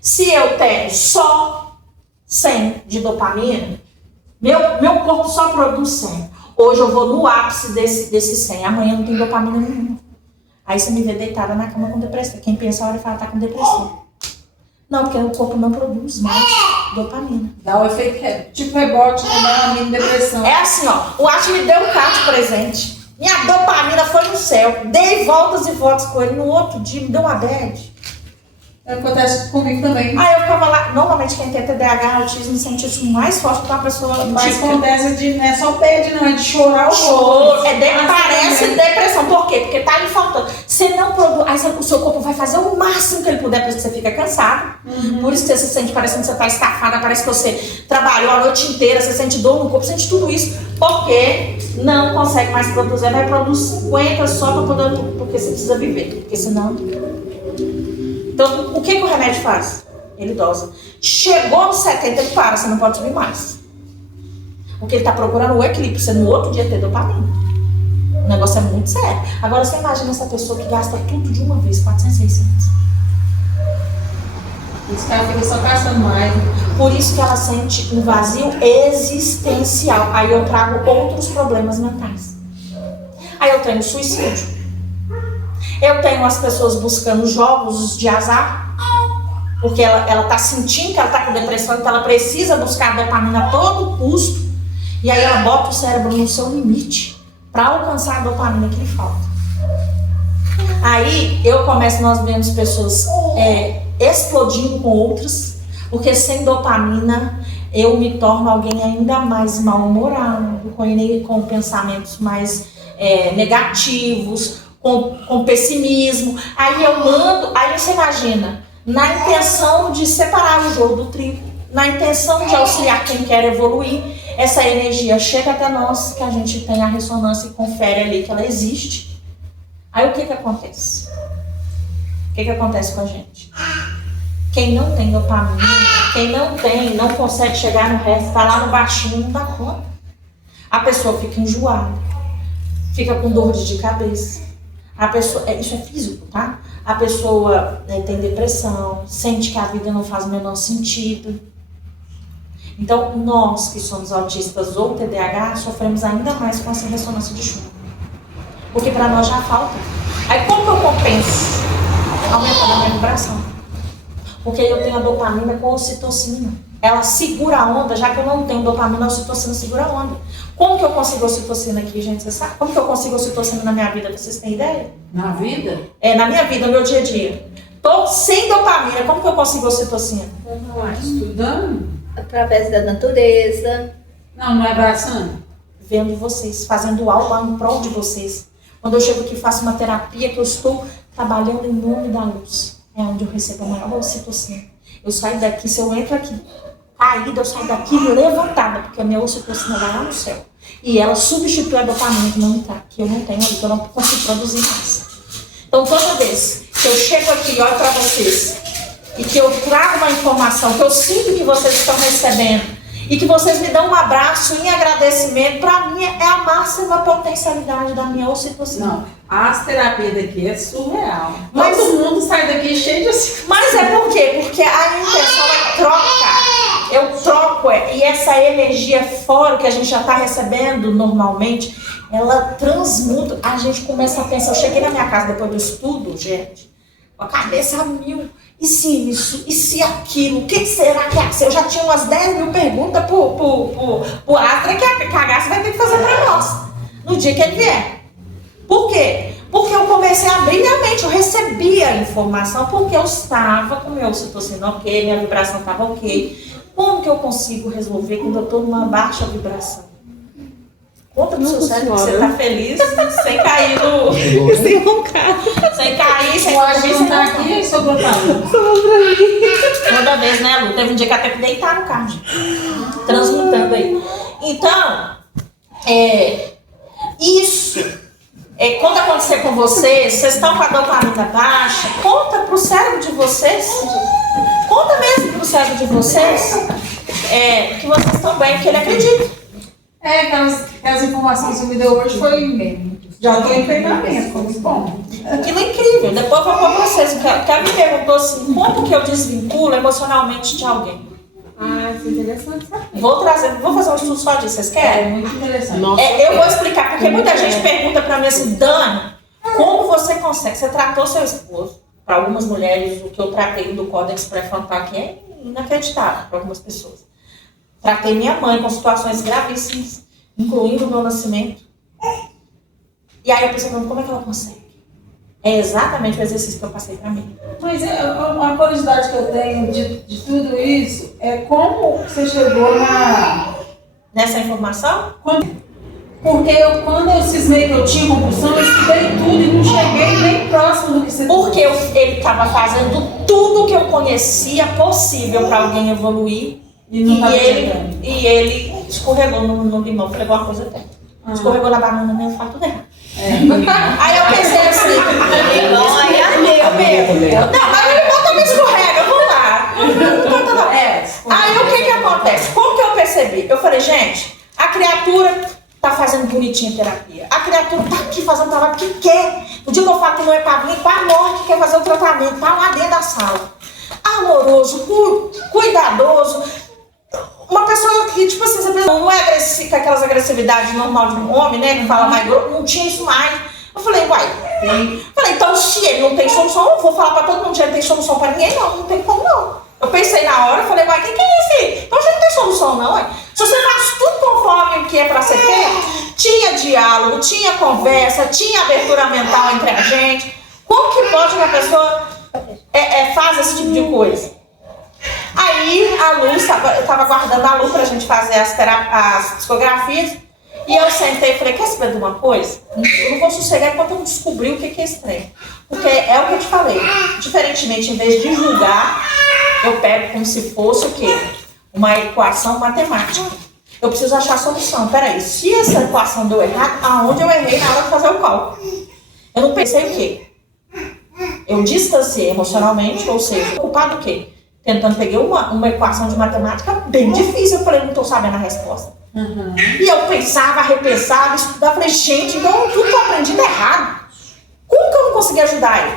Se eu tenho só 100 de dopamina, meu corpo só produz 100. Hoje eu vou no ápice desse 100. Amanhã não tem dopamina nenhuma. Aí você me vê deitada na cama com depressão. Quem pensa a hora fala, tá com depressão. Não, porque o corpo não produz mais dopamina. Dá o efeito, tipo rebote, né? Dá uma mini depressão. É assim, ó. O Arte me deu um carro de presente. Minha dopamina foi no céu. Dei voltas e voltas com ele. No outro dia me deu uma bad. Acontece comigo também. Aí eu ficava lá. Normalmente quem tem TDAH, autismo, sente isso mais forte que uma pessoa. Mas acontece de, não é só perde, não, é de chorar o choro. Parece depressão. Por quê? Porque tá lhe faltando. Você não produz. Aí o seu corpo vai fazer o máximo que ele puder, porque você fica cansado. Por isso que você se sente parecendo que você tá estafada, parece que você trabalhou a noite inteira, você sente dor no corpo, sente tudo isso. Porque não consegue mais produzir. Vai produzir 50 só pra poder. Porque você precisa viver. Porque senão. Então, o que o remédio faz? Ele dosa. Chegou nos 70, ele para, você não pode subir mais. Porque ele está procurando o equilíbrio, você no outro dia ter dopamina. O negócio é muito sério. Agora, você imagina essa pessoa que gasta tudo de uma vez, 400, 600. Esse cara fica só gastando mais. Por isso que ela sente um vazio existencial. Aí eu trago outros problemas mentais. Aí eu tenho suicídio. Eu tenho as pessoas buscando jogos de azar, porque ela está sentindo que ela está com depressão, então ela precisa buscar dopamina a todo custo, e aí ela bota o cérebro no seu limite para alcançar a dopamina que lhe falta. Aí nós vemos pessoas explodindo com outras, porque sem dopamina eu me torno alguém ainda mais mal-humorado, com pensamentos mais negativos, com pessimismo. Aí você imagina, na intenção de separar o jogo do trigo, na intenção de auxiliar quem quer evoluir, essa energia chega até nós, que a gente tem a ressonância e confere ali que ela existe. Aí o que acontece? O que acontece com a gente? Quem não tem dopamina, quem não consegue chegar no resto, está lá no baixinho, não dá conta. A pessoa fica enjoada, fica com dor de cabeça. A pessoa, isso é físico, tá? A pessoa tem depressão, sente que a vida não faz o menor sentido. Então, nós que somos autistas ou TDAH, sofremos ainda mais com essa ressonância de chumbo. Porque para nós já falta. Aí como que eu compenso? Aumentando a minha vibração. Porque eu tenho a dopamina com a ocitocina. Ela segura a onda, já que eu não tenho dopamina, a ocitocina segura a onda. Como que eu consigo ocitocina aqui, gente? Você sabe? Como que eu consigo ocitocina na minha vida? Vocês têm ideia? Na vida? Na minha vida, no meu dia a dia. Tô sem dopamina, como que eu consigo ocitocina? Estudando? Através da natureza. Não é abraçando? Vendo vocês, fazendo aula em prol de vocês. Quando eu chego aqui e faço uma terapia, que eu estou trabalhando em nome da luz. É onde eu recebo a maior ocitocina. Eu saio daqui, se eu entro aqui caída, eu saio daqui levantada, porque a minha ocitocina vai lá no céu. E ela substitui a dopamina que não está, que eu não tenho ali, que eu não consigo produzir mais. Então, toda vez que eu chego aqui e olho para vocês, e que eu trago uma informação, que eu sinto que vocês estão recebendo, e que vocês me dão um abraço em agradecimento, para mim é a máxima potencialidade da minha ocitocina. Não, as terapias daqui é surreal. Mas todo mundo sai daqui cheio de ocitocina. Mas é por quê? Porque a intenção é troca. Eu troco, e essa energia fora que a gente já está recebendo normalmente, ela transmuta. A gente começa a pensar. Eu cheguei na minha casa depois do estudo, gente, com a cabeça a mil. E se isso? E se aquilo? O que será que é? Eu já tinha umas 10 mil perguntas pro Astra que a Cagaça vai ter que fazer para nós no dia que ele vier. Por quê? Porque eu comecei a abrir minha mente, eu recebia a informação, porque eu estava com meu ocitocina ok, minha vibração estava ok. Como que eu consigo resolver quando eu estou numa baixa vibração? Conta pro seu Nossa cérebro que você Senhora. tá feliz sem cair no. sem roncar. Sem cair, sem Eu acho que dormir, não sem tá roncar. aqui e sobrou pra mim. Toda vez, né, Lu? Teve um dia que até que deitar no carro, gente. Transmutando aí. Então, isso. Quando acontecer com vocês estão com a dopamina baixa, conta pro cérebro de vocês. Conta mesmo pro cérebro de vocês que vocês estão bem, que ele acredita. Aquelas informações que você me deu hoje foi. Já tô em treinamento, foi muito bom. Aquilo é incrível. Depois eu vou pra vocês. O cara me perguntou assim, como que eu desvinculo emocionalmente de alguém? Ah, isso é interessante saber. Vou fazer um estudo só disso, vocês querem? Muito interessante. Nossa. Eu vou explicar, porque muita gente pergunta pra mim assim, Dani, como você consegue? Você tratou seu esposo? Para algumas mulheres, o que eu tratei do códex pré-frontal aqui é inacreditável para algumas pessoas. Tratei minha mãe com situações gravíssimas, incluindo o meu nascimento. E aí eu pensei, como é que ela consegue? É exatamente o exercício que eu passei para mim. Mas uma curiosidade que eu tenho de tudo isso é como você chegou Nessa informação? Porque quando eu cismei que eu tinha compulsão, eu estudei tudo e não cheguei nem próximo do que você Porque ele estava fazendo tudo que eu conhecia possível para alguém evoluir. E ele escorregou no limão, pegou uma coisa até. Escorregou na banana, nem eu falo tudo errado. Aí eu pensei assim, Limão aí é meu. não, mas o limão também escorrega, vamos lá. Aí o que acontece? Como que eu percebi? Eu falei, gente, a criatura tá fazendo bonitinha a terapia. A criatura tá aqui fazendo trabalho porque quer. No dia que eu falo que não é pra mim, pra morte, que quer fazer o tratamento, tá lá dentro da sala. Amoroso, cuidadoso. Uma pessoa que, tipo assim, não é agressiva, com aquelas agressividades normal de um homem, né? Que fala mais grosso, não tinha isso mais. Eu falei, então se ele não tem solução, eu vou falar pra todo mundo que ele tem solução pra ninguém, não tem como não. Eu pensei na hora, falei, que é isso? Então já não tem solução não, Se você faz tudo conforme o que é pra ser feito, tinha diálogo, tinha conversa, tinha abertura mental entre a gente. Como que pode uma pessoa faz esse tipo de coisa? Aí a Lu, eu estava guardando a Lu pra gente fazer as psicografias. E eu sentei e falei, quer saber de uma coisa? Eu não vou sossegar enquanto eu não descobrir o que é esse trem. Porque é o que eu te falei. Diferentemente, em vez de julgar, eu pego como se fosse o quê? Uma equação matemática. Eu preciso achar a solução. Peraí, se essa equação deu errado, aonde eu errei na hora de fazer o cálculo? Eu não pensei o quê? Eu distanciei emocionalmente, ou seja, culpado do quê? Tentando pegar uma equação de matemática bem difícil. Eu falei, não estou sabendo a resposta. E eu pensava, repensava, estudava. Falei, gente, então tudo que eu aprendi tá errado. Como que eu não consegui ajudar ele?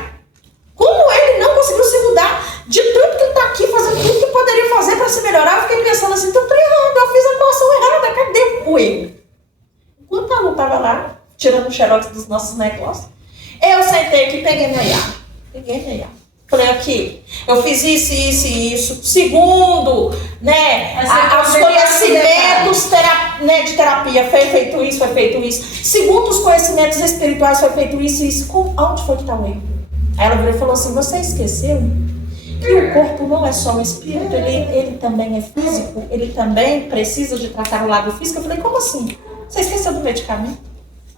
Como ele não conseguiu se mudar de tanto que ele tá aqui fazendo tudo que poderia fazer para se melhorar? Eu fiquei pensando assim, então eu tô errado, eu fiz a equação errada, cadê o erro? Enquanto a Lu tava lá, tirando o xerox dos nossos negócios, eu sentei aqui e peguei minha IA. Falei aqui, eu fiz isso. Segundo, né, os conhecimentos de terapia, foi feito isso. Segundo os conhecimentos espirituais, foi feito isso. Onde foi que está o erro? Aí ela virou e falou assim, você esqueceu que o corpo não é só um espírito, ele também é físico, ele também precisa de tratar o lado físico. Eu falei, como assim? Você esqueceu do medicamento?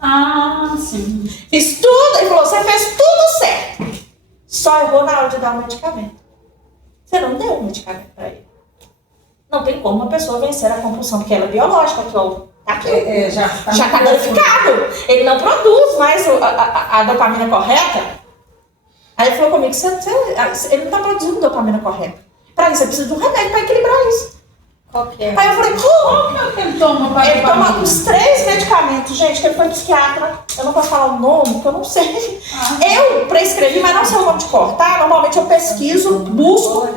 Ah, sim. Fiz tudo, ele falou, você fez tudo certo. Só errou na hora de dar o medicamento. Você não deu o medicamento para ele. Não tem como uma pessoa vencer a compulsão, porque ela é biológica, já está danificado. Ele não produz mais a dopamina correta. Aí ele falou comigo, ele não está produzindo dopamina correta. Para isso, você precisa de um remédio para equilibrar isso. Qual que é? Aí eu falei, como? Ele toma Ele toma uns 3 medicamentos, gente, que ele foi psiquiatra. Eu não posso falar o nome, porque eu não sei. Eu prescrevi, mas não sei o nome de cor, tá? Normalmente eu pesquiso, busco,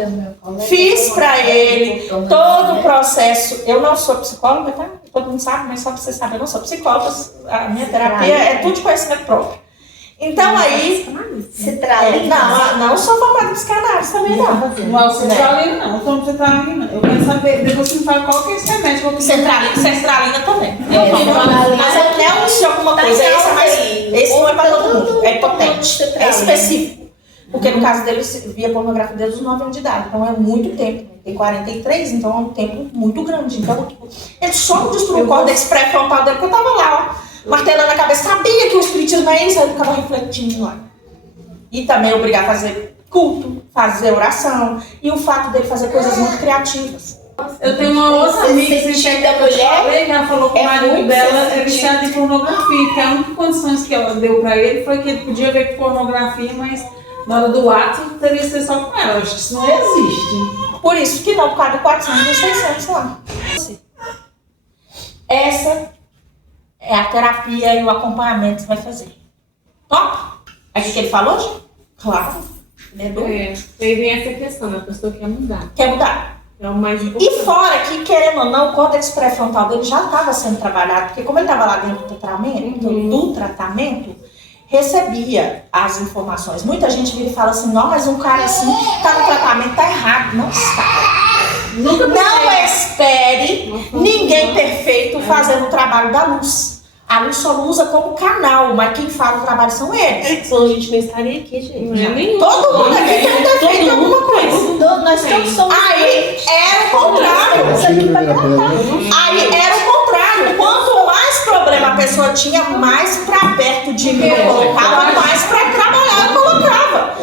fiz pra ele todo o processo. Eu não sou psicóloga, tá? Todo mundo sabe, mas só pra vocês saberem, eu não sou psicóloga. A minha terapia é tudo de conhecimento próprio. Então aí... Não sou formada em psicanálise também, não. Não é o citralina, não. Eu tomo citralina. Eu quero saber, depois você me fala qual que é esse remédio. Sertralina também. Mas é um alguma coisa. Esse não é pra todo mundo. É potente. É específico. Porque no caso dele, via pornografia desde os 9 anos de idade. Então é muito tempo. tem 43, então é um tempo muito grande. Então, ele só destruiu o córtex pré-frontal dele, porque eu tava lá, ó, martelando a cabeça, sabia que o espiritismo é isso, aí eu ficava refletindo lá. E também obrigar a fazer culto, fazer oração, e o fato dele fazer coisas muito criativas. Eu tenho uma outra amiga que da mulher ela falou que o marido dela é viciado em pornografia, que a única condições que ela deu pra ele foi que ele podia ver pornografia, mas na hora do ato teria que ser só com ela. Eu acho que isso não existe. Por isso que não, por causa do 400 e 600 lá. Essa é a terapia e o acompanhamento que vai fazer. Top? É o que ele falou, gente? Claro. Ele é doido. Aí vem essa questão, a pessoa quer mudar. Quer mudar? É o mais importante. E fora que, querendo ou não, o córtex pré-frontal dele já estava sendo trabalhado, porque como ele estava lá dentro do tratamento, recebia as informações. Muita gente vira e fala assim, não, mas um cara assim está no tratamento, está errado. Não está. Não espere ninguém perfeito fazendo o trabalho da luz. A luz só usa como canal, mas quem fala o trabalho são eles. Senão a gente não estaria aqui, gente. Não é nenhum. Todo mundo aqui tem um defeito em alguma coisa. Nós todos somos. Aí era o contrário. Tira a primeira pedra. Aí era o contrário. Quanto mais problema a pessoa tinha, mais pra perto de mim eu colocava, mais pra trabalhar eu colocava.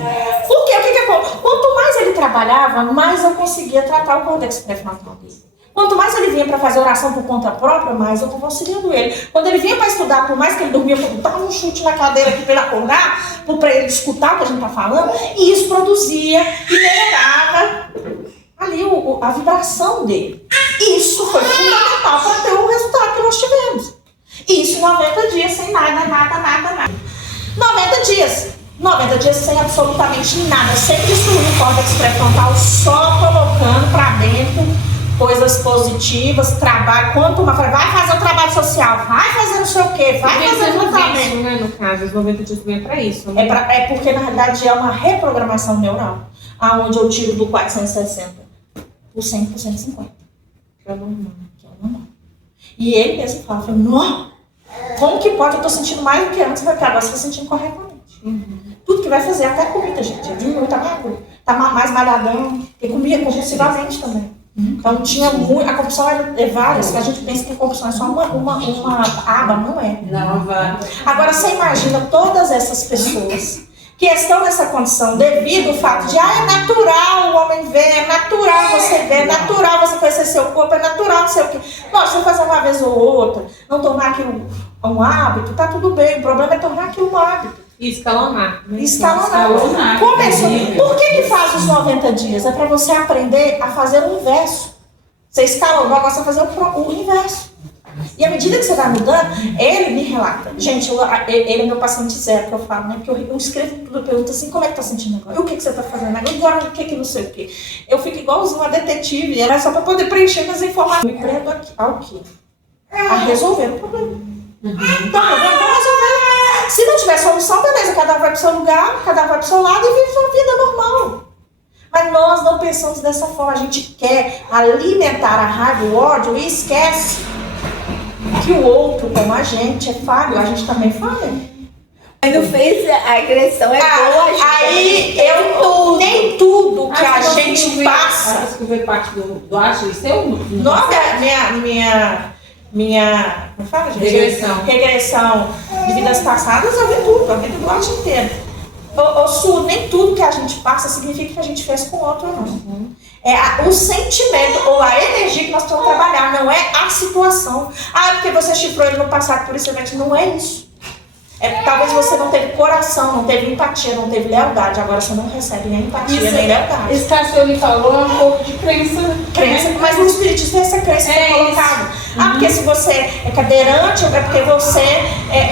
Porque o que acontece? Quanto mais ele trabalhava, mais eu conseguia tratar o córtex pré-frontal dele. Quanto mais ele vinha para fazer oração por conta própria, mais eu estava auxiliando ele. Quando ele vinha para estudar, por mais que ele dormia, eu dava um chute na cadeira aqui para ele acordar, para ele escutar o que a gente está falando, e isso produzia e melhorava ali a vibração dele. Isso foi fundamental para ter o resultado que nós tivemos. Isso em 90 dias, sem nada. 90 dias sem absolutamente nada, sem destruir o córtex pré-frontal, só colocando para dentro coisas positivas, trabalho, quanto uma vai fazer o trabalho social, vai fazer não sei o quê, vai fazer o tratamento. Né, no caso, os 90 dias vem para isso. Né? É porque, na realidade, é uma reprogramação neural, aonde eu tiro do 460 por 100%, 50. Que é o normal. E ele mesmo fala, não, como que pode? Eu tô sentindo mais do que antes, porque agora você tá sentindo corretamente. Tudo que vai fazer, até comida, gente, eu diminui, tá magro, tá mais malhadão, e comia compulsivamente também. Então tinha muito, a compulsão é várias, que a gente pensa que a compulsão é só uma aba, não é. Não, vai. Agora você imagina todas essas pessoas que estão nessa condição devido ao fato de, é natural o homem ver, é natural você ver, é natural você conhecer seu corpo, é natural não sei o quê. Nossa, você fazer uma vez ou outra, não tornar aquilo um hábito, tá tudo bem, o problema é tornar aquilo um hábito. E escalonar. Né? Escalonar. Começou. Por que faz os 90 dias? É para você aprender a fazer o inverso. Você escalonou, agora você vai fazer o inverso. E à medida que você vai mudando, ele me relata. Gente, ele é meu paciente zero, que eu falo, né? Porque eu escrevo tudo, eu pergunto assim, como é que tá sentindo agora? E o que você tá fazendo agora? Agora o que não sei o quê? Eu fico igualzinho uma detetive, era só para poder preencher as informações. Me prendo aqui, ao quê? A resolver o problema. Então, o problema vai resolver. Se não tiver solução, beleza, cada um vai pro seu lugar, cada um vai pro seu lado e vive sua vida normal. Mas nós não pensamos dessa forma, a gente quer alimentar a raiva, o ódio e esquece que o outro, como a gente, é falho, a gente também falha. Mas não fez a agressão, é boa, a gente. Aí nem tudo que a gente passa. Acho que foi parte do Ashley seu? Não, como fala, gente? Regressão de vidas passadas, eu vi tudo, eu vi do lote inteiro. Su, nem tudo que a gente passa significa que a gente fez com o outro, não. É o sentimento ou a energia que nós precisamos trabalhar, não é a situação. Porque você chifrou ele no passado, por isso não é isso. Talvez você não teve coração, não teve empatia, não teve lealdade. Agora você não recebe nem empatia, nem lealdade. Esse caso que ele falou é um pouco de crença. Mas no espiritismo tem essa crença colocada. Porque se você é cadeirante, é porque você,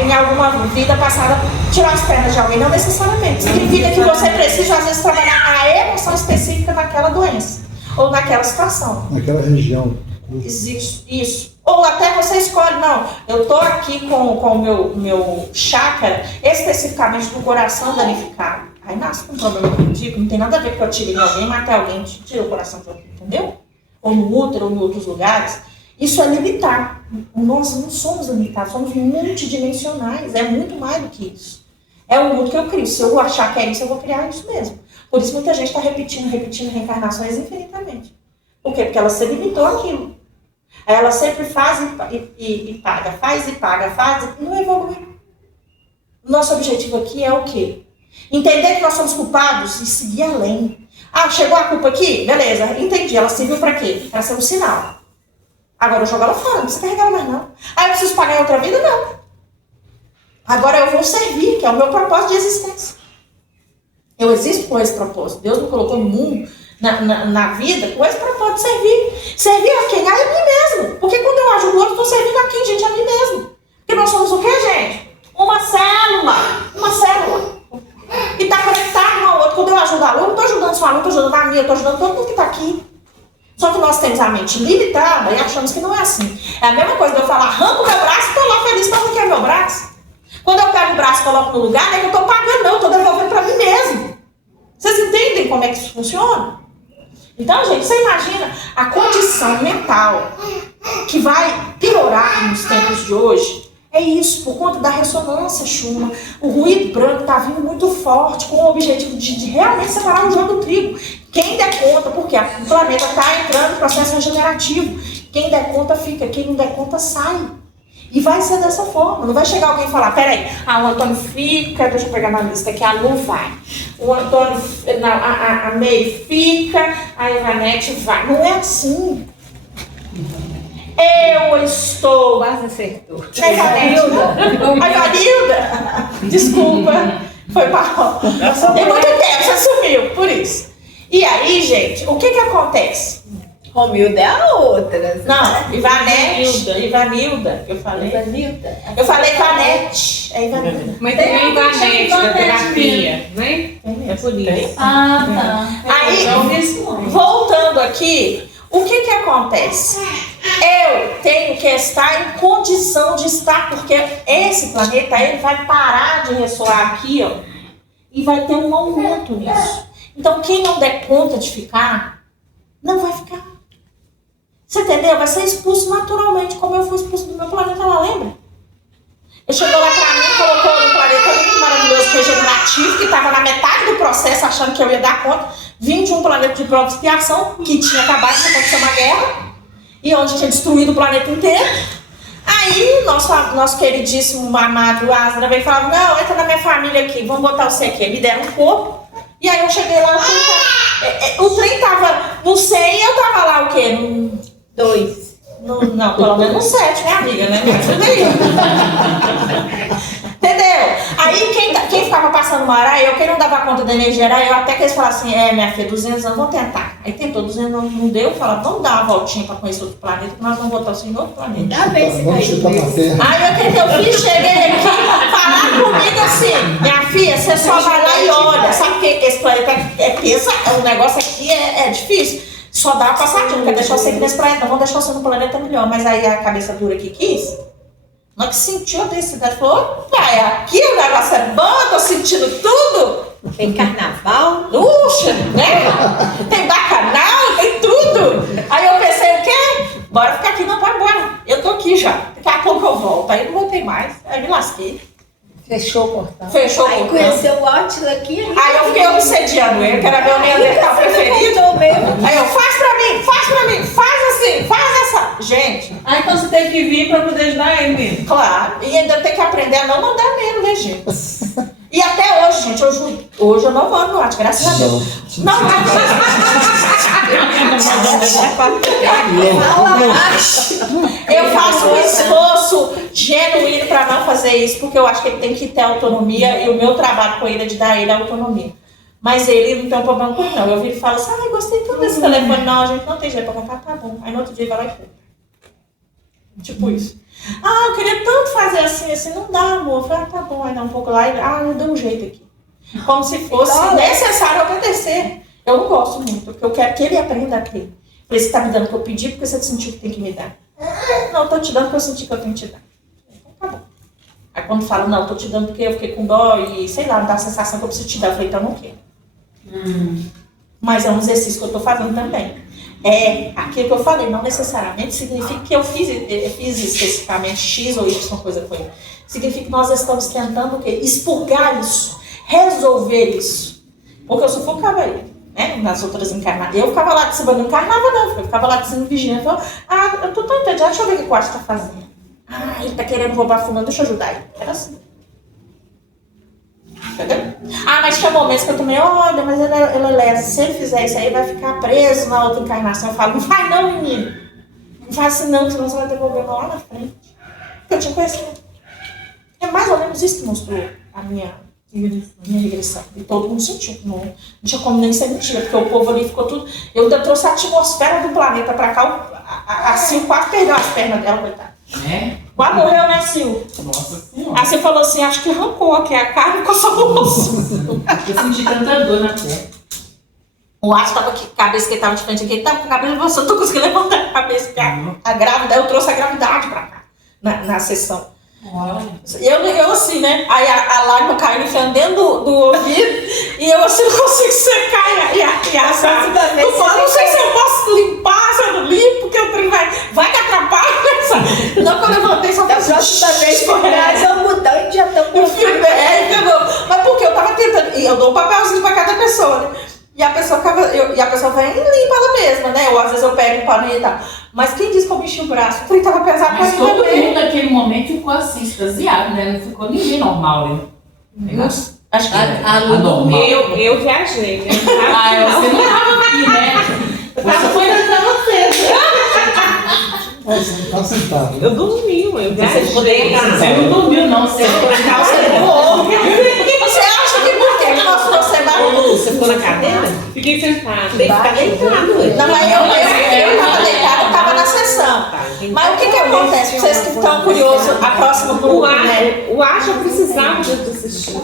em alguma vida passada, tirou as pernas de alguém. Não necessariamente. Significa que você precisa, às vezes, trabalhar a emoção específica naquela doença. Ou naquela situação. Naquela região. Isso. Ou até você escolhe, não, eu tô aqui com o meu chakra, especificamente do coração danificado. Aí nasce com um problema cardíaco, não tem nada a ver com eu tirei alguém, matei alguém, tirei o coração de alguém, entendeu? Ou no útero, ou em outros lugares. Isso é limitar. Nós não somos limitados, somos multidimensionais, é muito mais do que isso. É o mundo que eu crio. Se eu achar que é isso, eu vou criar isso mesmo. Por isso muita gente está repetindo reencarnações infinitamente. Por quê? Porque ela se limitou àquilo. Aí ela sempre faz e paga, faz e paga, faz e não evolui. Nosso objetivo aqui é o quê? Entender que nós somos culpados e seguir além. Ah, chegou a culpa aqui? Beleza, entendi. Ela serviu para quê? Para ser um sinal. Agora eu jogo ela fora, não precisa carregar ela mais não. Ah, eu preciso pagar em outra vida? Não. Agora eu vou servir, que é o meu propósito de existência. Eu existo com esse propósito. Deus me colocou no mundo, na vida, com esse propósito de servir. Servir a quem? A mim mesmo. Porque quando eu ajudo o outro, eu estou servindo a quem, gente? A mim mesmo. Porque nós somos o quê, gente? Uma célula. Uma célula. E está conectado um ao outro. Quando eu ajudo a aluno, eu não estou ajudando só a aluno, estou ajudando a minha, eu estou ajudando todo mundo que está aqui. Só que nós temos a mente limitada e achamos que não é assim. É a mesma coisa de eu falar, arranco o meu braço e estou lá feliz para não querer meu braço. Quando eu pego o braço e coloco no lugar, não é que eu estou pagando, não, eu estou devolvendo para mim mesmo. Vocês entendem como é que isso funciona? Então, gente, você imagina a condição mental que vai piorar nos tempos de hoje. É isso, por conta da ressonância, Schumann. O ruído branco está vindo muito forte com o objetivo de realmente separar o joio do trigo. Quem der conta, porque o planeta está entrando em processo regenerativo. Quem der conta fica, quem não der conta sai. E vai ser dessa forma. Não vai chegar alguém e falar, peraí, o Antônio fica, deixa eu pegar na lista aqui, a Lu vai. O Antônio, não, a May fica, a Ivanete vai. Não é assim. Eu estou... Quase acertou. A Ivanilda. Desculpa. Foi mal. Tem muito tempo, você sumiu, por isso. E aí, gente, o que acontece? Romilda é a outra. Não, Ivanilda, que eu falei. Ivanilda. Eu falei Ivanete. É Ivanilda. Mas tem a Ivanete da terapia, não é? É por isso. Ah, tá. Aí, voltando aqui, o que acontece? Eu tenho que estar em condição de estar, porque esse planeta ele vai parar de ressoar aqui, ó, e vai ter um aumento nisso. Então, quem não der conta de ficar, não vai ficar. Você entendeu? Vai ser expulso naturalmente, como eu fui expulso do meu planeta, ela lembra? Ele chegou lá pra mim, colocou num planeta muito maravilhoso, regenerativo, que estava na metade do processo, achando que eu ia dar conta. Vim de um planeta de prova e expiação, que tinha acabado de acontecer uma guerra, e onde tinha destruído o planeta inteiro. Aí, nosso queridíssimo amado Asra veio e falou, não, entra na minha família aqui, vamos botar você aqui. Me deram um corpo, e aí eu cheguei lá, o trem tava no 100 e eu tava lá o quê? No 2. Não, pelo menos no 7, né, amiga? Né? Entendeu? Aí quem ficava passando uma hora era eu, quem não dava conta da energia era eu, até que eles falaram assim, minha filha, 200 anos, vamos tentar. Aí tentou, 200 anos não deu, falaram, vamos dar uma voltinha pra conhecer outro planeta, que nós vamos botar você em outro planeta. Vamos chutar pra terra. Aí o que eu fiz? Cheguei aqui, falar comigo assim, minha filha, você só vai lá e olha, sabe porque esse planeta é pesado, o negócio aqui é difícil. Só dá uma passadinha, não quer deixar você aqui nesse planeta, vamos deixar você no planeta melhor. Mas aí a cabeça dura que quis, na hora que sentiu a densidade, falou, pai, aqui o negócio é bom, eu tô sentindo tudo. Tem carnaval. Puxa, né? Tem bacanal, tem tudo. Aí eu pensei, o quê? Bora ficar aqui, não, vai embora. Eu tô aqui já, daqui a pouco eu volto. Aí não voltei mais, aí me lasquei. Fechou o portão. Fechou o Aí portão. conheceu o Átila aqui. Aí eu fiquei obsediando ele, que era meu neandertal preferido. Aí eu, faz pra mim, faz assim, faz essa. Gente. Aí então você tem que vir pra poder ajudar ele mesmo. Claro, e ainda tem que aprender a não mandar mesmo, né, gente? E até hoje, gente, hoje eu não mando no WhatsApp, graças a Deus. Não, eu faço um esforço genuíno para não fazer isso, porque eu acho que ele tem que ter autonomia e o meu trabalho com ele é de dar ele a autonomia. Mas ele não tem um problema com ele, não. Eu vi e falo assim, gostei tanto desse telefone. Não, a gente não tem jeito para comprar, tá bom. Aí no outro dia ele vai lá e compra. Tipo isso. Eu queria tanto fazer assim, não dá, amor. Eu falei, tá bom, aí dá um pouco lá e eu dou um jeito aqui. Como se fosse necessário obedecer. Eu não gosto muito, porque eu quero que ele aprenda a ter. Falei, você tá me dando o que eu pedi porque você sentiu que tem que me dar. Não, eu tô te dando porque eu senti que eu tenho que te dar. Então tá bom. Aí quando fala, não, eu tô te dando porque eu fiquei com dó e sei lá, me dá a sensação que eu preciso te dar. Eu falei, então eu não quero. Mas é um exercício que eu tô fazendo também. Aquilo que eu falei, não necessariamente significa que eu fiz especificamente X ou Y coisa com ele. Significa que nós estamos tentando o quê? Expurgar isso, resolver isso. Porque eu sufocava ele. né? Nas outras encarnações. Eu ficava lá de cima, não encarnava não, eu ficava lá de cima vigiando. Eu falava, eu tô tão entediada, deixa eu ver o que o Atos tá fazendo. Ele tá querendo roubar fulano, deixa eu ajudar ele. Era assim. Entendeu? Mas tinha momentos que eu também, olha, mas ele é lesa, se ele fizer isso aí, vai ficar preso na outra encarnação. Eu falo, não vai não, menino. Não faz assim não, senão você vai ter problema lá na frente. Eu tinha conhecido. É mais ou menos isso que mostrou a minha regressão. E todo mundo sentiu. Não tinha como nem ser mentira, porque o povo ali ficou tudo... Eu ainda trouxe a atmosfera do planeta pra cá. A Sil quase perdeu as pernas dela, coitada. Quase morreu, né, Sil? Nossa Senhora. Aí você falou assim, acho que arrancou aqui a carne com só o osso. Eu senti tanta dor na perna. O Atos estava aqui, a cabeça que ele estava de frente aqui, ele estava com a cabeça, eu tô conseguindo levantar a cabeça, porque a grávida, eu trouxe a gravidade pra cá, na sessão. Eu assim, né? Aí a lágrima caiu enfiando dentro do ouvido e eu assim não consigo secar e a Sara não sei se eu posso limpar, se eu não limpo, porque o trem vai que atrapalha. Não, quando eu levantei só pra próxima vez que traz o botão e já estão com entendeu? Mas porque eu tava tentando, e eu dou um papelzinho pra cada pessoa, né? E a pessoa vai e limpa ela mesma, né? Ou às vezes eu pego um pano e tal. Mas quem disse que eu mexi o braço? Porque tava pesado pra Mas mim todo também. mundo naquele momento ficou assim, extasiado, né? Não ficou ninguém normal, né? Acho que anormal. Eu viajei, né? Você não tava aqui, né? Você foi na Você tá sentado. Eu dormi, eu viajei. Você não dormiu, não. Você ficou na calça. Você acha que por que nós trouxemos barulho? Você ficou na cadeira? Fiquei sentada. Tem que ficar deitado. Não, mas eu tava deitada, eu tava na sessão. Mas o que acontece? Vocês que estão curiosos, a próxima grupo, né? O Acha precisava de assistir.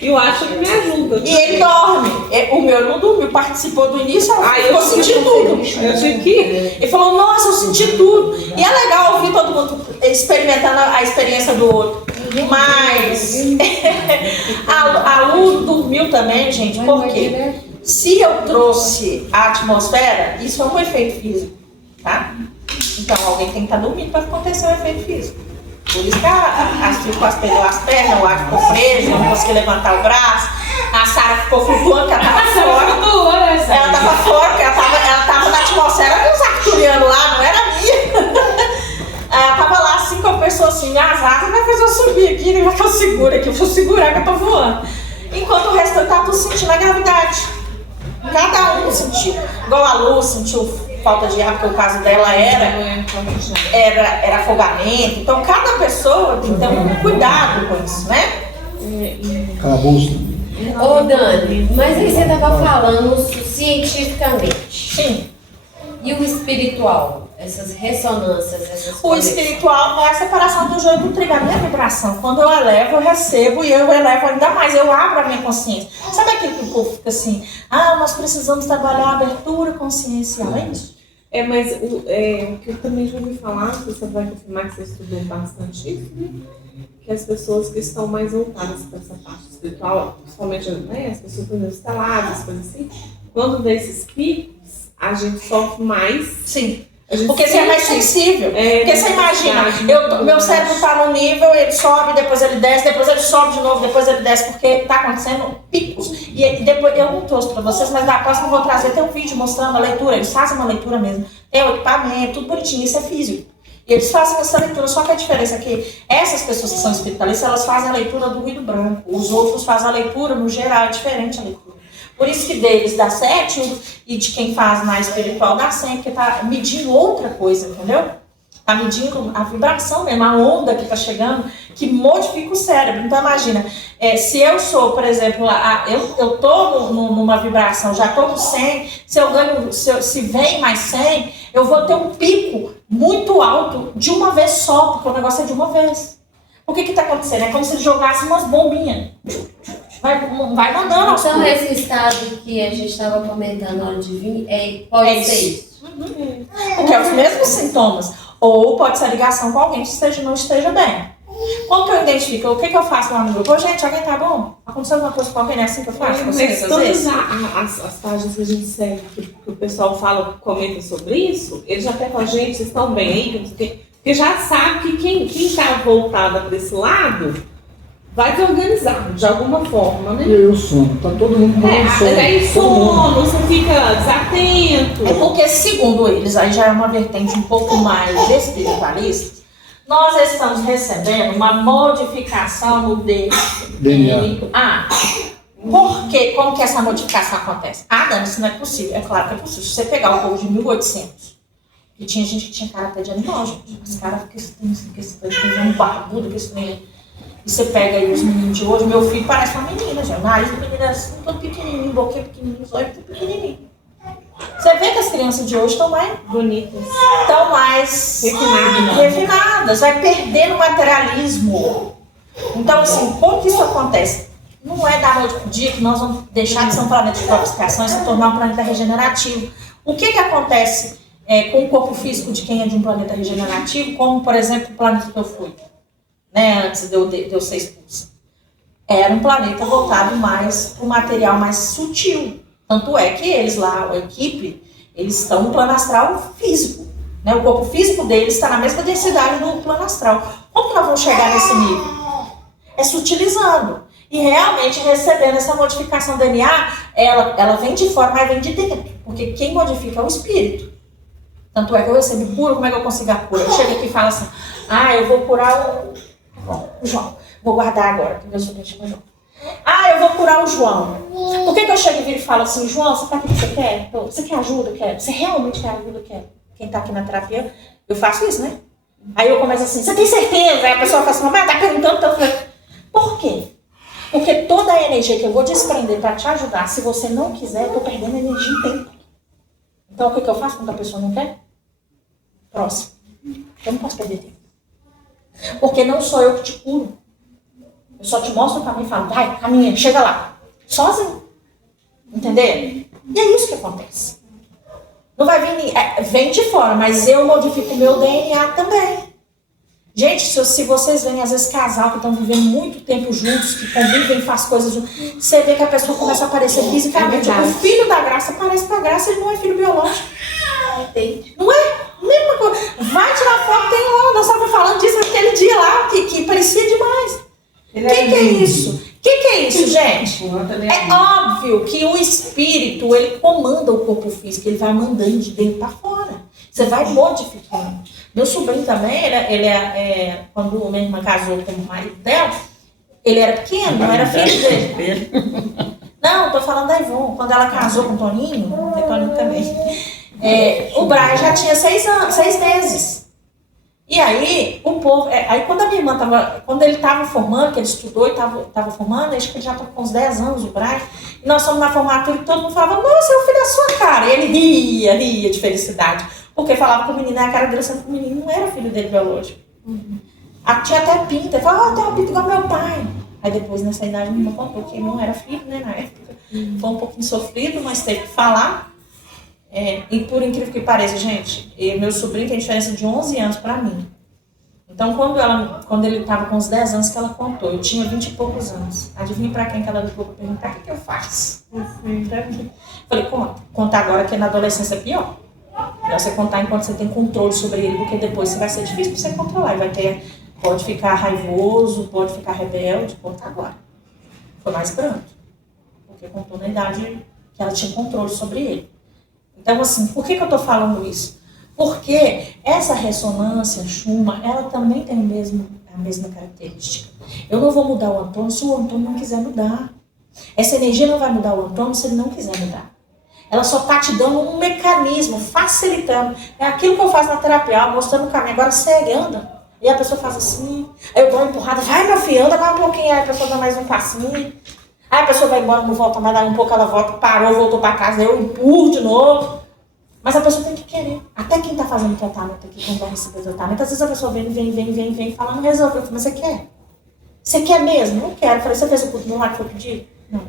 E o Acha que me ajuda. E ele dorme. O meu não dormiu, participou do início, eu senti tudo. Eu tive que ir. Ele falou, nossa, eu senti tudo. E é legal ouvir todo mundo experimentando a experiência do outro. Mas a Lu dormiu também, gente, porque se eu trouxe a atmosfera, isso é um efeito físico, tá? Então alguém tem que estar dormindo para acontecer o efeito físico. Por isso que a Sil quase perdeu as pernas, o Ar ficou preso, não conseguia levantar o braço, a Sara ficou flutuando, porque ela estava fora. Ela estava fora, porque ela tava na atmosfera dos arcturianos lá, não era minha. Ela tava lá assim, com a pessoa assim, as asas, vai fazer eu subir aqui, né? Vai que eu seguro aqui, eu vou segurar que eu tô voando. Enquanto o resto tava tudo sentindo a gravidade. Cada um sentiu. Igual a Lu sentiu falta de ar, porque o caso dela era afogamento. Então cada pessoa tem que ter um cuidado com isso, né? Calabouço. Ô Dani, mas aí você estava falando cientificamente. Sim. E o espiritual? Essas ressonâncias, essas O coisas. espiritual é a separação do joio do trigo, a minha vibração. Quando eu elevo, eu recebo e eu elevo ainda mais, eu abro a minha consciência. Sabe aquilo que o povo fica assim, nós precisamos trabalhar a abertura consciencial, é isso? Mas o que eu também já ouvi falar, você vai confirmar que você estudou bastante isso, né? Que as pessoas que estão mais voltadas para essa parte espiritual, principalmente, né, as pessoas esteladas, coisas assim, quando dá esses picos, a gente sofre mais. Sim. Porque você é mais sensível. Porque você imagina, meu cérebro está num nível, ele sobe, depois ele desce, depois ele sobe de novo, depois ele desce, porque está acontecendo picos. E depois, eu não trouxe para vocês, mas na próxima eu vou trazer, tem um vídeo mostrando a leitura, eles fazem uma leitura mesmo. Tem o equipamento, tudo bonitinho, isso é físico. E eles fazem essa leitura, só que a diferença é que essas pessoas que são espiritualistas, elas fazem a leitura do ruído branco. Os outros fazem a leitura, no geral, é diferente a leitura. Por isso que deles dá 7 e de quem faz na espiritual dá 100, porque está medindo outra coisa, entendeu? Está medindo a vibração mesmo, a onda que está chegando, que modifica o cérebro. Então imagina, se eu sou, por exemplo, eu estou numa vibração, já estou no 100, se eu ganho, se vem mais 100, eu vou ter um pico muito alto de uma vez só, porque o negócio é de uma vez. O que está acontecendo? É como se jogasse umas bombinhas. Vai mandando aos Então, poucos. esse estado que a gente estava comentando antes de vir, pode ser isso. Porque é os mesmos sintomas. Ou pode ser a ligação com alguém que não esteja bem. Quando que eu identifico, o que eu faço lá no grupo? Gente, alguém tá bom? Aconteceu alguma coisa com alguém? É assim que eu faço? Mas todas as páginas que a gente segue, que o pessoal fala, comenta sobre isso, eles já até falam, gente, vocês estão bem aí? Porque já sabe que quem está voltada para esse lado vai desorganizar de alguma forma, né? E aí o sono, tá todo mundo com sono. Aí todo mundo. sono, você fica desatento. É porque, segundo eles, aí já é uma vertente um pouco mais espiritualista, nós estamos recebendo uma modificação no DNA. Por quê? Como que essa modificação acontece? Dani, isso não é possível. É claro que é possível. Se você pegar o povo de 1800, e tinha gente que tinha cara até de animal, gente. Os caras que esse um barbudo, que esse menino. E você pega aí os meninos de hoje, meu filho parece uma menina, já. O nariz do menino é assim, todo pequenininho, boquinha pequenininho, os olhos tudo pequenininho. Você vê que as crianças de hoje estão mais Bonitas. estão mais refinadas, vai perdendo o materialismo. Então, assim, como que isso acontece? Não é da noite pro dia que nós vamos deixar de ser um planeta de purificação e se tornar um planeta regenerativo. O que acontece com o corpo físico de quem é de um planeta regenerativo, como, por exemplo, o planeta que eu fui, né, antes de eu ser expulsa? Era um planeta voltado mais para o material mais sutil. Tanto é que eles lá, a equipe, eles estão no plano astral físico. Né? O corpo físico deles está na mesma densidade do plano astral. Como que nós vamos chegar nesse nível? É sutilizando. E realmente recebendo essa modificação do DNA, ela vem de fora, mas vem de dentro. Porque quem modifica é o espírito. Tanto é que eu recebo cura, como é que eu consigo a cura? Eu chego aqui e falo assim, eu vou curar o João. Vou guardar agora, porque meu sobrinho chama João. Eu vou curar o João. Por que eu chego e viro e falo assim, João, você tá aqui que você quer? Você quer ajuda? Eu quero. Você realmente quer ajuda? Eu quero. Quem tá aqui na terapia, eu faço isso, né? Aí eu começo assim, você tem certeza? Aí a pessoa fala assim, mas tá perguntando, então eu falei, por quê? Porque toda a energia que eu vou desprender para te ajudar, se você não quiser, eu tô perdendo energia e tempo. Então o que eu faço quando a pessoa não quer? Próximo. Eu não posso perder tempo. Porque não sou eu que te curo. Eu só te mostro o caminho e falo, vai, caminha, chega lá. Sozinho. Entendeu? E é isso que acontece. Não vai vir, vem de fora, mas eu modifico o meu DNA também. Gente, se vocês veem, às vezes, casal que estão vivendo muito tempo juntos, que convivem, faz coisas juntos, você vê que a pessoa começa a aparecer fisicamente. O filho da Graça parece com a Graça, ele não é filho biológico. Não é? Mesma coisa. Vai tirar foto, tem lá. Nós estávamos falando disso naquele dia lá, que parecia demais. O que é isso? O que é isso, gente? É óbvio que o espírito, ele comanda o corpo físico, ele vai mandando de dentro para fora. Você vai modificando. Meu sobrinho também, quando minha irmã casou com o marido dela, ele era pequeno, não era filho dele. Não, tô falando da Ivone. Quando ela casou com o Toninho também, o Brian já tinha 6 meses. E aí, o povo... aí quando a minha irmã quando ele estava formando, que ele estudou e estava formando, acho que ele já estava com uns 10 anos, o Brian, e nós fomos na formatura e todo mundo falava, nossa, é o filho da sua cara. E ele ria de felicidade. Porque falava que o menino era a cara dele, sendo que o menino não era filho dele biológico. Tinha até pinta. Ele falava, tem uma pinta igual meu pai. Aí depois, nessa idade, minha irmã contou que ele não era filho, né, na época. Foi um pouquinho sofrido, mas teve que falar. E por incrível que pareça, gente, meu sobrinho tem diferença de 11 anos pra mim. Então, quando ele estava com uns 10 anos que ela contou, eu tinha 20 e poucos anos. Adivinha pra quem que ela ligou pra perguntar, o que eu faço? Falei, conta agora, que na adolescência é pior. Melhor você contar enquanto você tem controle sobre ele, porque depois vai ser difícil pra você controlar. Pode ficar raivoso, pode ficar rebelde, conta agora. Foi mais brando, porque contou na idade que ela tinha controle sobre ele. Então, assim, por que eu tô falando isso? Porque essa ressonância Schumann, ela também tem a mesma característica. Eu não vou mudar o Antônio se o Antônio não quiser mudar. Essa energia não vai mudar o Antônio se ele não quiser mudar. Ela só está te dando um mecanismo, facilitando. É aquilo que eu faço na terapia, mostrando o caminho. Agora segue, anda. E a pessoa faz assim. Aí eu dou uma empurrada. Vai, meu filho, anda mais um pouquinho. Aí a pessoa dá mais um passinho. Aí a pessoa vai embora, não volta mais. Daí um pouco ela volta, parou, voltou para casa. Aí eu empurro de novo. Mas a pessoa tem que querer. Até quem está fazendo tratamento aqui, quem vai receber tratamento, às vezes a pessoa vem, fala, não resolveu. Mas você quer? Você quer mesmo? Não quero. Eu falei, você fez o curso no lá que foi pedir? Não.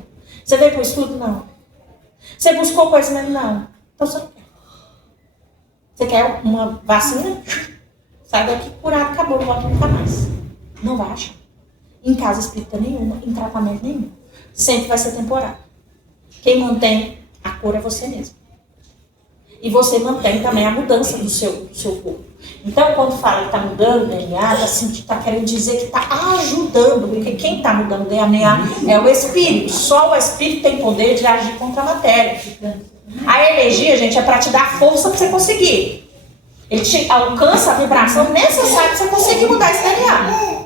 Você veio para o estudo? Não. Você buscou conhecimento? Não. Então você não quer. Você quer uma vacina? Sai daqui curado, acabou, não volta nunca mais. Não vai achar. Em casa espírita nenhuma, em tratamento nenhum. Sempre vai ser temporário. Quem mantém a cura é você mesmo. E você mantém também a mudança do seu corpo. Então, quando fala que está mudando o DNA, está querendo dizer que está ajudando, porque quem está mudando o DNA é o espírito. Só o espírito tem poder de agir contra a matéria. A energia, gente, é para te dar força para você conseguir. Ele te alcança a vibração necessária para você conseguir mudar esse DNA.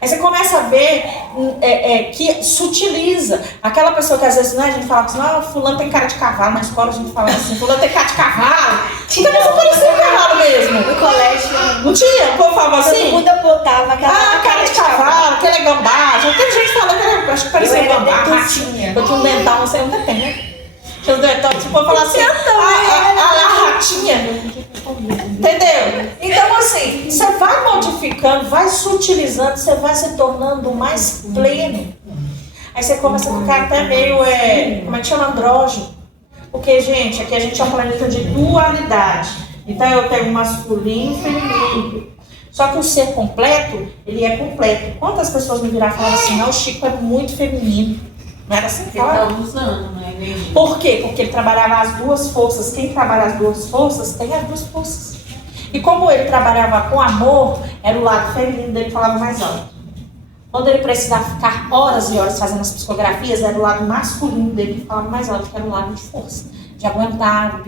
Aí você começa a ver que sutiliza. Aquela pessoa que às vezes, né, a gente fala assim, não, fulano tem cara de cavalo. Na escola a gente fala assim, fulano tem cara de cavalo. Então você parecia um cavalo mesmo. No colégio. Não tinha? O povo falava assim? Todo mundo apontava aquela cara de cavalo, aquele é gambá. Já teve gente falando que acho que parecia um gambá, ratinha. Eu tinha um dental, não sei onde tem, né? Tinha um dental, tipo, eu falar assim, a ratinha. Entendeu? Então, assim, você vai modificando, vai sutilizando, você vai se tornando mais pleno. Aí você começa a ficar até meio, como é que chama? Andrógeno. Porque, gente, aqui a gente é um planeta de dualidade. Então, eu tenho masculino e feminino. Só que o ser completo, ele é completo. Quantas pessoas me viraram e falaram assim, não, o Chico é muito feminino. Não era assim que Ele tá usando, né? Por quê? Porque ele trabalhava as duas forças. Quem trabalha as duas forças, tem as duas forças. E como ele trabalhava com amor, era o lado feminino dele que falava mais alto. Quando ele precisava ficar horas e horas fazendo as psicografias, era o lado masculino dele que falava mais alto, que era o lado de força, de aguentar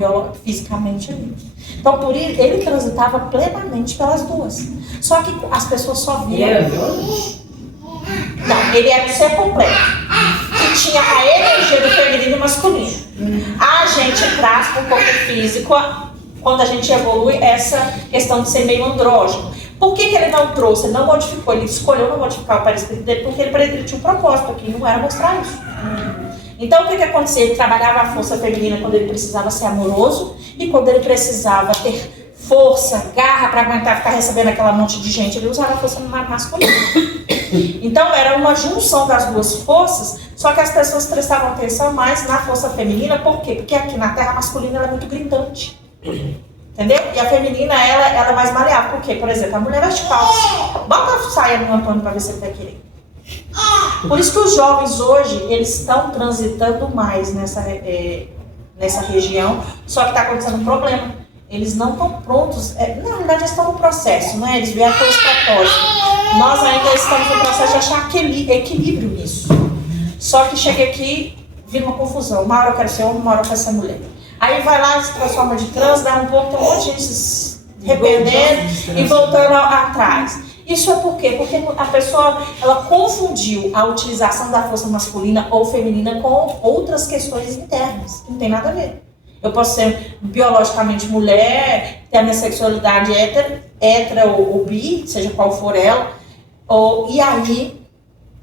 fisicamente ali. Então, por isso, ele transitava plenamente pelas duas. Só que as pessoas só viam... Não, ele era um ser completo, que tinha a energia do feminino e do masculino. A gente traz para o corpo físico, quando a gente evolui, essa questão de ser meio andrógeno. Por que ele não trouxe, ele não modificou, ele escolheu não modificar o perispírito dele, porque ele tinha um propósito aqui, não era mostrar isso. Então, o que acontecia? Ele trabalhava a força feminina quando ele precisava ser amoroso e quando ele precisava ter força, garra para aguentar ficar recebendo aquela monte de gente, ele usava a força masculina. Então, era uma junção das duas forças, só que as pessoas prestavam atenção mais na força feminina, por quê? Porque aqui na Terra a masculina ela é muito gritante. Entendeu? E a feminina, ela é mais maleável. Por quê? Por exemplo, a mulher veste calça. Bota a saia no Antônio para ver se ele vai querer. Por isso que os jovens hoje, eles estão transitando mais nessa região, só que está acontecendo um problema. Eles não estão prontos, na realidade eles estão no processo, né? Eles vieram pelos propósitos. Nós ainda estamos no processo de achar equilíbrio nisso. Só que chega aqui, vira uma confusão. Uma hora eu quero ser homem, uma hora eu quero ser mulher. Aí vai lá, se transforma de trans, dá um pouco, tem um monte de gente se arrependendo e voltando atrás. Isso é por quê? Porque a pessoa, ela confundiu a utilização da força masculina ou feminina com outras questões internas, que não tem nada a ver. Eu posso ser biologicamente mulher, ter a minha sexualidade hétera ou bi, seja qual for ela, e aí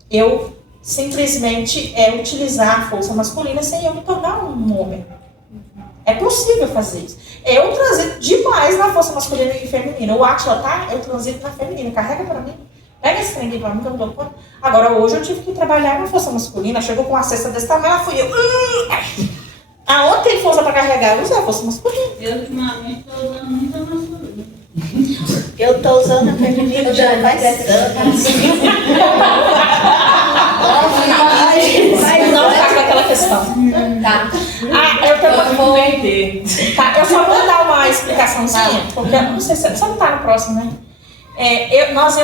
eu simplesmente utilizar a força masculina sem eu me tornar um homem. É possível fazer isso. Eu transito demais na força masculina e feminina. O Átila, tá? Eu transito na feminina. Carrega pra mim. Pega esse trem aqui pra mim que eu não dou conta. Agora, hoje eu tive que trabalhar na força masculina. Chegou com uma cesta desse tamanho, ela fui eu. Aonde tem força pra carregar? Eu usei a força masculina. Eu, ultimamente, tô usando muito a masculina. Eu tô usando a feminina já faz Mas não tá com aquela questão. Tá. Eu só vou dar uma explicaçãozinha, porque eu não sei se você não tá no próximo, né? Nós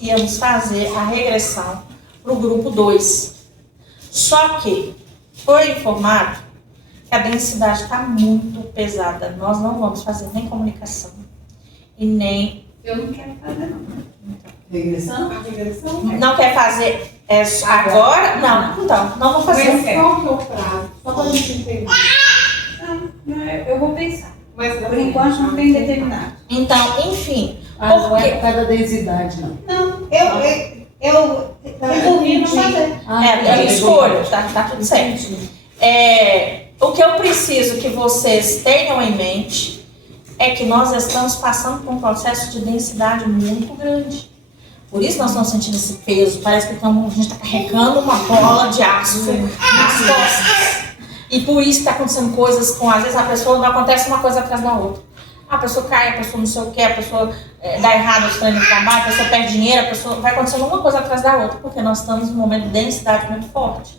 íamos fazer a regressão pro grupo 2. Só que foi informado que a densidade está muito pesada. Nós não vamos fazer nem comunicação e nem... Eu não quero fazer, não. Regressão? Não quer fazer agora? Não, então, não vou fazer. Mas qual que é o prazo? Só pra gente entender. Eu vou pensar. Mas Por enquanto não tem determinado. Então, enfim. Não é por causa da densidade, não. Não, eu resolvi não fazer. É escolha, tá tudo certo. O que eu preciso que vocês tenham em mente é que nós estamos passando por um processo de densidade muito grande. Por isso nós estamos sentindo esse peso. Parece que a gente está carregando uma bola de aço nas costas. E por isso está acontecendo coisas com, às vezes a pessoa não acontece uma coisa atrás da outra. A pessoa cai, a pessoa não sei o que, a pessoa dá errado os treinos de trabalho, a pessoa perde dinheiro, a pessoa vai acontecendo uma coisa atrás da outra, porque nós estamos num momento de densidade muito forte.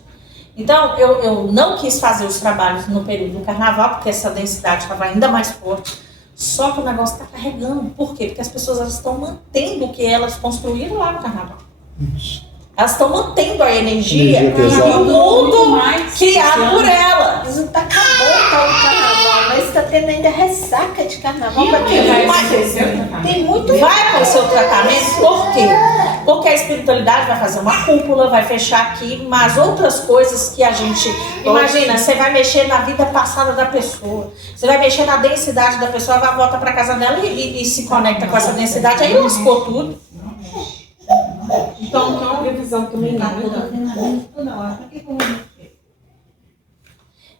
Então, eu não quis fazer os trabalhos no período do carnaval, porque essa densidade estava ainda mais forte. Só que o negócio está carregando. Por quê? Porque as pessoas elas estão mantendo o que elas construíram lá no carnaval. Elas estão mantendo a energia do mundo criado por elas. Não tá acabando tá, o carnaval, mas tá tendo ainda ressaca de carnaval. Tem muito. Vai acontecer o tratamento, por quê? Porque a espiritualidade vai fazer uma cúpula, vai fechar aqui, mas outras coisas que a gente... Imagina, você vai mexer na vida passada da pessoa, você vai mexer na densidade da pessoa, vai voltar para casa dela e se conecta com essa densidade, aí lascou tudo. Então, tem uma previsão também lá, Toda hora. Pra que eu vou mexer?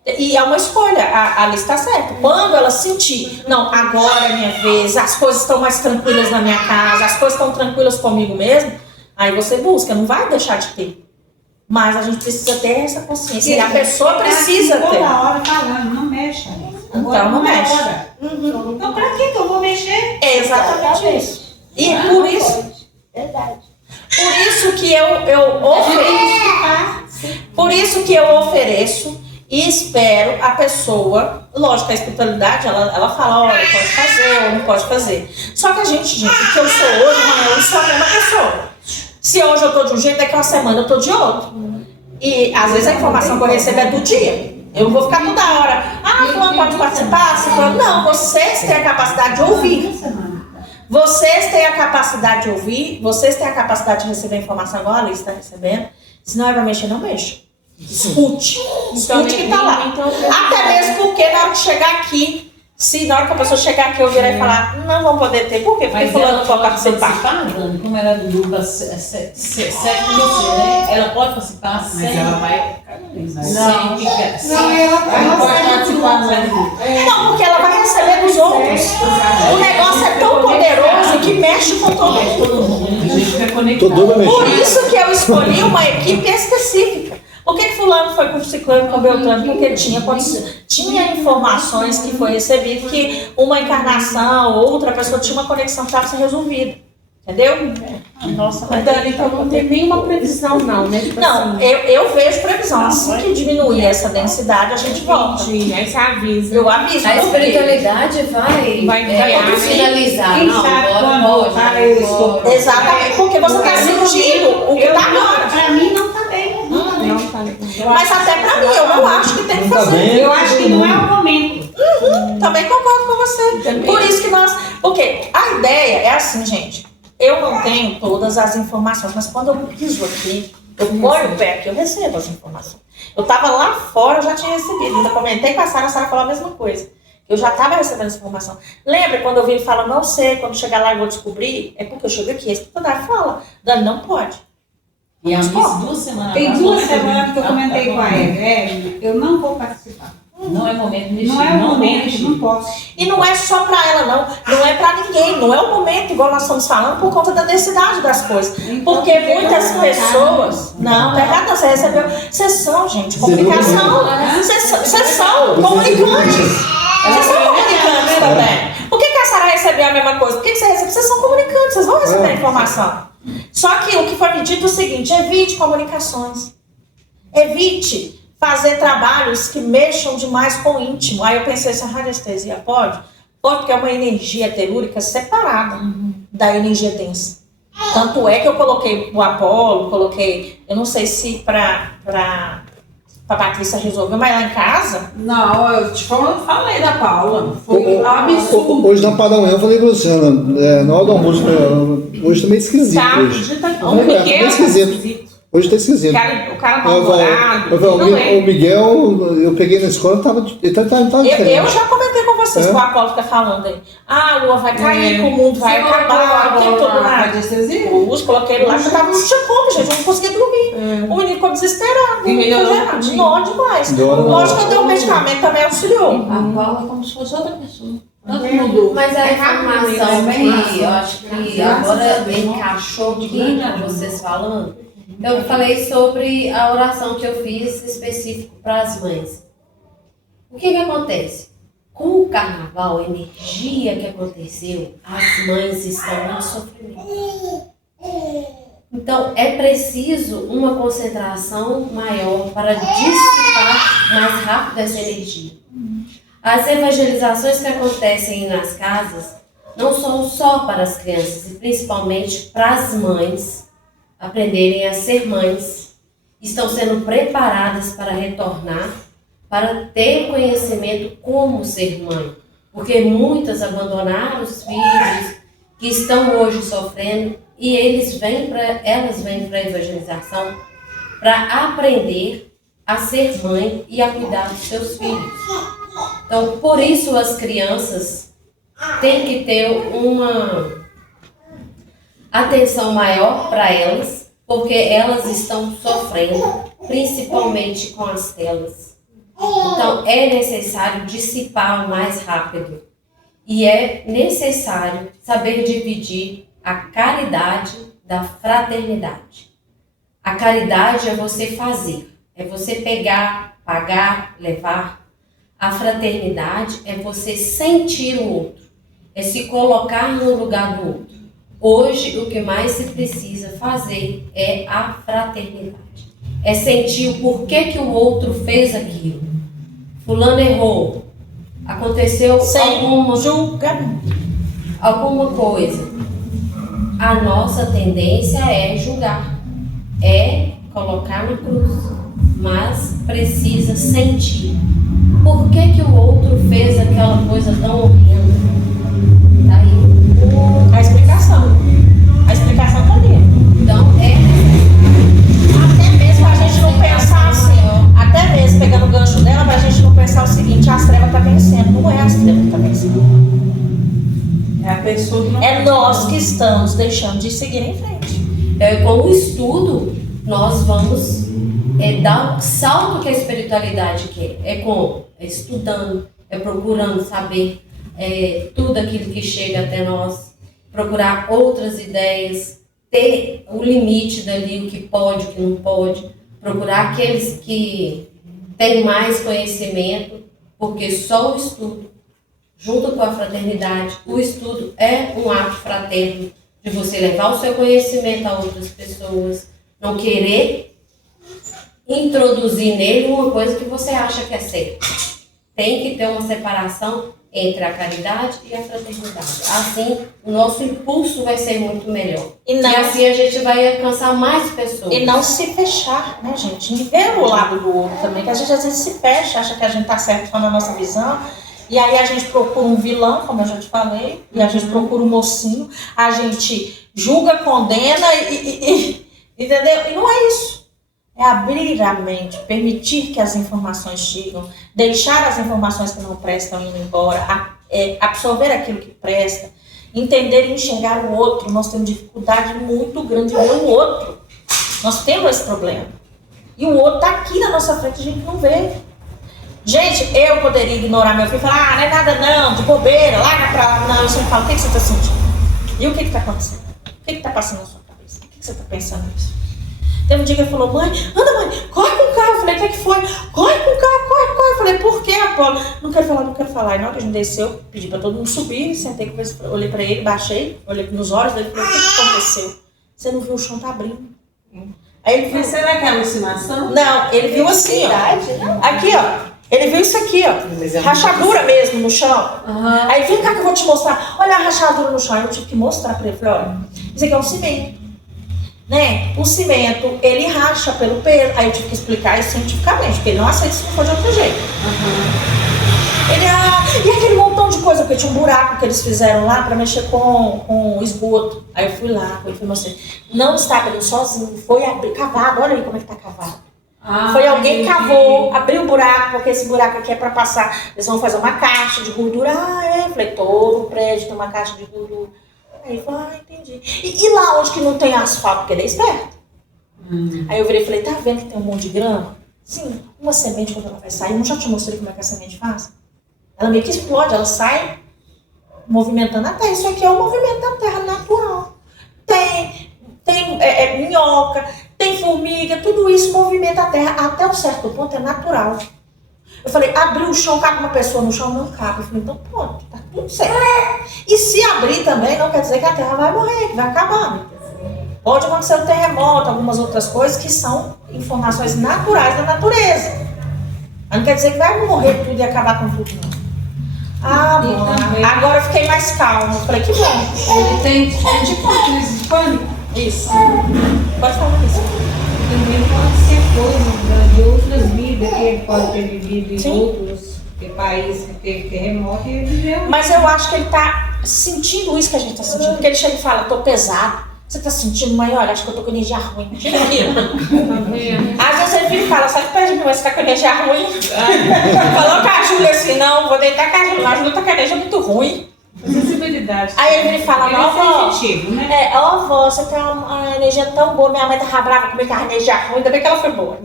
E é uma escolha, a Alice está certa. Quando ela sentir, não, agora é minha vez, as coisas estão mais tranquilas na minha casa, as coisas estão tranquilas comigo mesmo, aí você busca, não vai deixar de ter. Mas a gente precisa ter essa consciência, e a pessoa precisa ter. Toda hora falando, não mexa. Então não mexe. Então pra que eu vou mexer? É exatamente isso. E por isso... Verdade. Por isso que eu ofereço. Por isso que eu ofereço e espero a pessoa. Lógico, a espiritualidade, ela fala, olha, pode fazer ou não pode fazer. Só que gente, o que eu sou hoje, amanhã eu sou a mesma pessoa. Se hoje eu tô de um jeito, daqui a uma semana eu tô de outro. E às vezes a informação que eu recebo é do dia. Eu não vou ficar toda hora, fulano pode participar? Não, vocês têm a capacidade de ouvir. Vocês têm a capacidade de ouvir, vocês têm a capacidade de receber a informação igual a Alice está recebendo. Se não é pra mexer, não mexa. Escute. Escute que tá lá. Até mesmo porque na hora de chegar aqui, se na hora que a pessoa chegar aqui eu virar e falar, não vão poder ter, por quê? Porque fulano não pode participar. Dani, como ela é do grupo 7 com você, né? Ela pode participar, mas ela vai Não, ela pode participar. Não, porque ela vai receber dos outros. O negócio é tão poderoso que mexe com todo mundo. A gente fica conectado. Por isso que eu escolhi uma equipe específica. Por que fulano foi com o ciclano, com o Beltrano? Porque tinha informações que foi recebido que uma encarnação ou outra pessoa tinha uma conexão que estava sendo resolvida. Entendeu? Nossa, mas Dani, então não tem nenhuma previsão não, né? Tipo não, assim, eu vejo previsão. Assim que diminuir essa densidade, a gente volta. Aí você avisa. Eu aviso. A espiritualidade vai finalizar. Quem Não, sabe agora quando pode, voltar isso? Exatamente, porque você está sentindo o que está agora. Pra mim não tá bem. Não tá. Mas até pra mim, eu não acho que tem que fazer. Eu acho que não é o momento. Também concordo com você. Por isso que nós... Porque a ideia é assim, gente. Eu não tenho todas as informações, mas quando eu piso aqui, eu ponho o pé aqui, eu recebo as informações. Eu estava lá fora, eu já tinha recebido. Ainda comentei com a Sara falou a mesma coisa. Eu já estava recebendo essa informação. Lembra quando eu vim e falo, não sei, quando chegar lá eu vou descobrir? É porque eu chego aqui, a espiritualidade fala, Dani, não pode. E as 2 semanas. Tem 2 semanas que eu comentei com a Evelyn, eu não vou participar. Não é momento de mexer. Não é o momento, não posso. E não é só pra ela, não. Não é pra ninguém. Não é o momento, igual nós estamos falando, por conta da densidade das coisas. Porque muitas pessoas... Não, tá errado, não. Você recebeu sessão, gente. Comunicação. Vocês são comunicantes. Vocês são comunicantes também. Por que a Sara recebeu a mesma coisa? Por que você recebeu? Vocês são comunicantes. Vocês vão receber a informação. Só que o que foi me dito é o seguinte: evite comunicações. Evite fazer trabalhos que mexam demais com o íntimo. Aí eu pensei, essa radiestesia pode? Pode, porque é uma energia telúrica separada da energia densa. Tanto é que eu coloquei o Apolo, eu não sei se pra Patrícia resolveu, mas lá em casa... Não, eu te falei da Paula. Foi absurdo. Hoje na Padrão eu falei pra Luciana, na hora do almoço, hoje tá meio esquisito. Hoje tá esquisito. Hoje tá esquisito. O cara namorado. O Miguel, eu peguei na escola, ele tá diferente. Eu já comentei com vocês, o Apolo fica falando aí. Ah, a lua vai cair, o mundo vai acabar, tem tudo lá. Coloquei ele lá, já tava no chacombo, gente, eu não conseguia dormir. O menino ficou desesperado. Não demais. Lógico que eu dei um medicamento, também auxiliou. A Paula é como se fosse outra pessoa. Mas a informação que eu acho que agora encaixou aqui com vocês falando, eu falei sobre a oração que eu fiz específico para as mães. O que acontece? Com o carnaval, a energia que aconteceu, as mães estão em sofrimento. Então, é preciso uma concentração maior para dissipar mais rápido essa energia. As evangelizações que acontecem nas casas não são só para as crianças, e principalmente para as mães aprenderem a ser mães. Estão sendo preparadas para retornar, para ter conhecimento como ser mãe. Porque muitas abandonaram os filhos que estão hoje sofrendo e elas vêm para a evangelização para aprender a ser mãe e a cuidar dos seus filhos. Então, por isso as crianças têm que ter uma atenção maior para elas, porque elas estão sofrendo, principalmente com as telas. Então, é necessário dissipar o mais rápido. E é necessário saber dividir a caridade da fraternidade. A caridade é você fazer, é você pegar, pagar, levar. A fraternidade é você sentir o outro, é se colocar no lugar do outro. Hoje, o que mais se precisa fazer é a fraternidade. É sentir o porquê que o outro fez aquilo. Fulano errou. Aconteceu alguma coisa. A nossa tendência é julgar, é colocar na cruz, mas precisa sentir. Por que o outro fez aquela coisa tão horrenda? Tá aí. A explicação tá ali. Então, até mesmo a gente não pensar assim, ó. Até mesmo pegando o gancho dela, pra gente não pensar o seguinte: as trevas tá vencendo. Não é as trevas que tá vencendo. É a pessoa que não. É nós que estamos deixando de seguir em frente. Com o estudo, nós vamos dar o salto que a espiritualidade quer. É estudando, é procurando saber tudo aquilo que chega até nós, procurar outras ideias, ter o limite dali, o que pode, o que não pode, procurar aqueles que têm mais conhecimento, porque só o estudo, junto com a fraternidade, o estudo é um ato fraterno, de você levar o seu conhecimento a outras pessoas, não querer introduzir nele uma coisa que você acha que é certa. Tem que ter uma separação entre a caridade e a fraternidade. Assim, o nosso impulso vai ser muito melhor. E assim a gente vai alcançar mais pessoas. E não se fechar, né, gente? E ver o lado do outro também, que a gente às vezes se fecha, acha que a gente tá certo só na nossa visão. E aí a gente procura um vilão, como eu já te falei, e a gente procura um mocinho, a gente julga, condena entendeu? E não é isso. É abrir a mente, permitir que as informações chegam, deixar as informações que não prestam indo embora, absorver aquilo que presta, entender e enxergar o outro. Nós temos dificuldade muito grande de ver o outro. Nós temos esse problema. E o outro está aqui na nossa frente, a gente não vê. Gente, eu poderia ignorar meu filho e falar: não é nada não, de bobeira, larga pra lá. Não, eu sempre falo: o que você está sentindo? E o que está acontecendo? O que está passando na sua cabeça? O que você está pensando nisso? Teve um dia que ele falou: mãe, anda mãe, corre com o carro. Eu falei: o que foi? Corre com o carro, corre. Eu falei: por que, Apolo? Não quero falar. E na hora que a gente desceu, pedi pra todo mundo subir, sentei, olhei pra ele, baixei, olhei nos olhos dele e falei: o que aconteceu? Você não viu o chão tá abrindo? Aí ele viu... Mas será que é alucinação? Não, ele viu assim, ó. Aqui, ó. Ele viu isso aqui, ó. Rachadura mesmo no chão. Uhum. Aí vem cá que eu vou te mostrar. Olha a rachadura no chão. Aí eu tive que mostrar pra ele. Falei: olha, isso aqui é um cimento. Né? O cimento, ele racha pelo peso. Aí eu tive que explicar isso cientificamente, porque ele não aceita se não for de outro jeito. Uhum. Ele, e aquele montão de coisa, porque tinha um buraco que eles fizeram lá pra mexer com o esgoto. Aí eu fui lá, ele falou assim: não está abrindo sozinho, foi cavado, olha aí como é que tá cavado. Foi alguém que cavou, abriu o buraco, porque esse buraco aqui é pra passar. Eles vão fazer uma caixa de gordura. Falei: todo o prédio tem uma caixa de gordura. Aí ele falou: entendi. E lá onde que não tem asfalto, porque ele é esperto. Aí eu virei e falei: tá vendo que tem um monte de grama? Sim, uma semente quando ela vai sair, eu já te mostrei como é que a semente faz? Ela meio que explode, ela sai movimentando a terra. Isso aqui é o movimento da terra natural. Tem minhoca, tem formiga, tudo isso movimenta a terra até um certo ponto, é natural. Eu falei: abriu o chão, cabe uma pessoa no chão, não cabe. Eu falei: então pronto, tá tudo certo. E se abrir também, não quer dizer que a terra vai morrer, que vai acabar. Pode acontecer um terremoto, algumas outras coisas que são informações naturais da natureza. Mas não quer dizer que vai morrer tudo e acabar com tudo, não. Ah, bom. Agora eu fiquei mais calma. Falei, que bom. Ele tem tipo uma crise de pânico. Isso. Pode falar isso. Também pode ser coisa de outras vidas, que ele pode ter vivido em outros países que teve terremoto e ele viveu. Mas eu acho que ele tá sentindo isso que a gente tá sentindo. Porque ele chega e fala, tô pesado. Você tá sentindo, mãe? Olha, acho que eu tô com energia ruim. Chega aqui. Às vezes ele vira e fala, sai perto de mim, você tá com energia ruim. Falou com a Júlia assim, não, vou deitar com a Júlia. A Júlia tá com a energia muito ruim. Sensibilidade. Aí ele vira e fala, ó, vó, né? ó, vó, você tem uma energia tão boa. Minha mãe tava brava comigo, com a energia ruim, ainda bem que ela foi boa.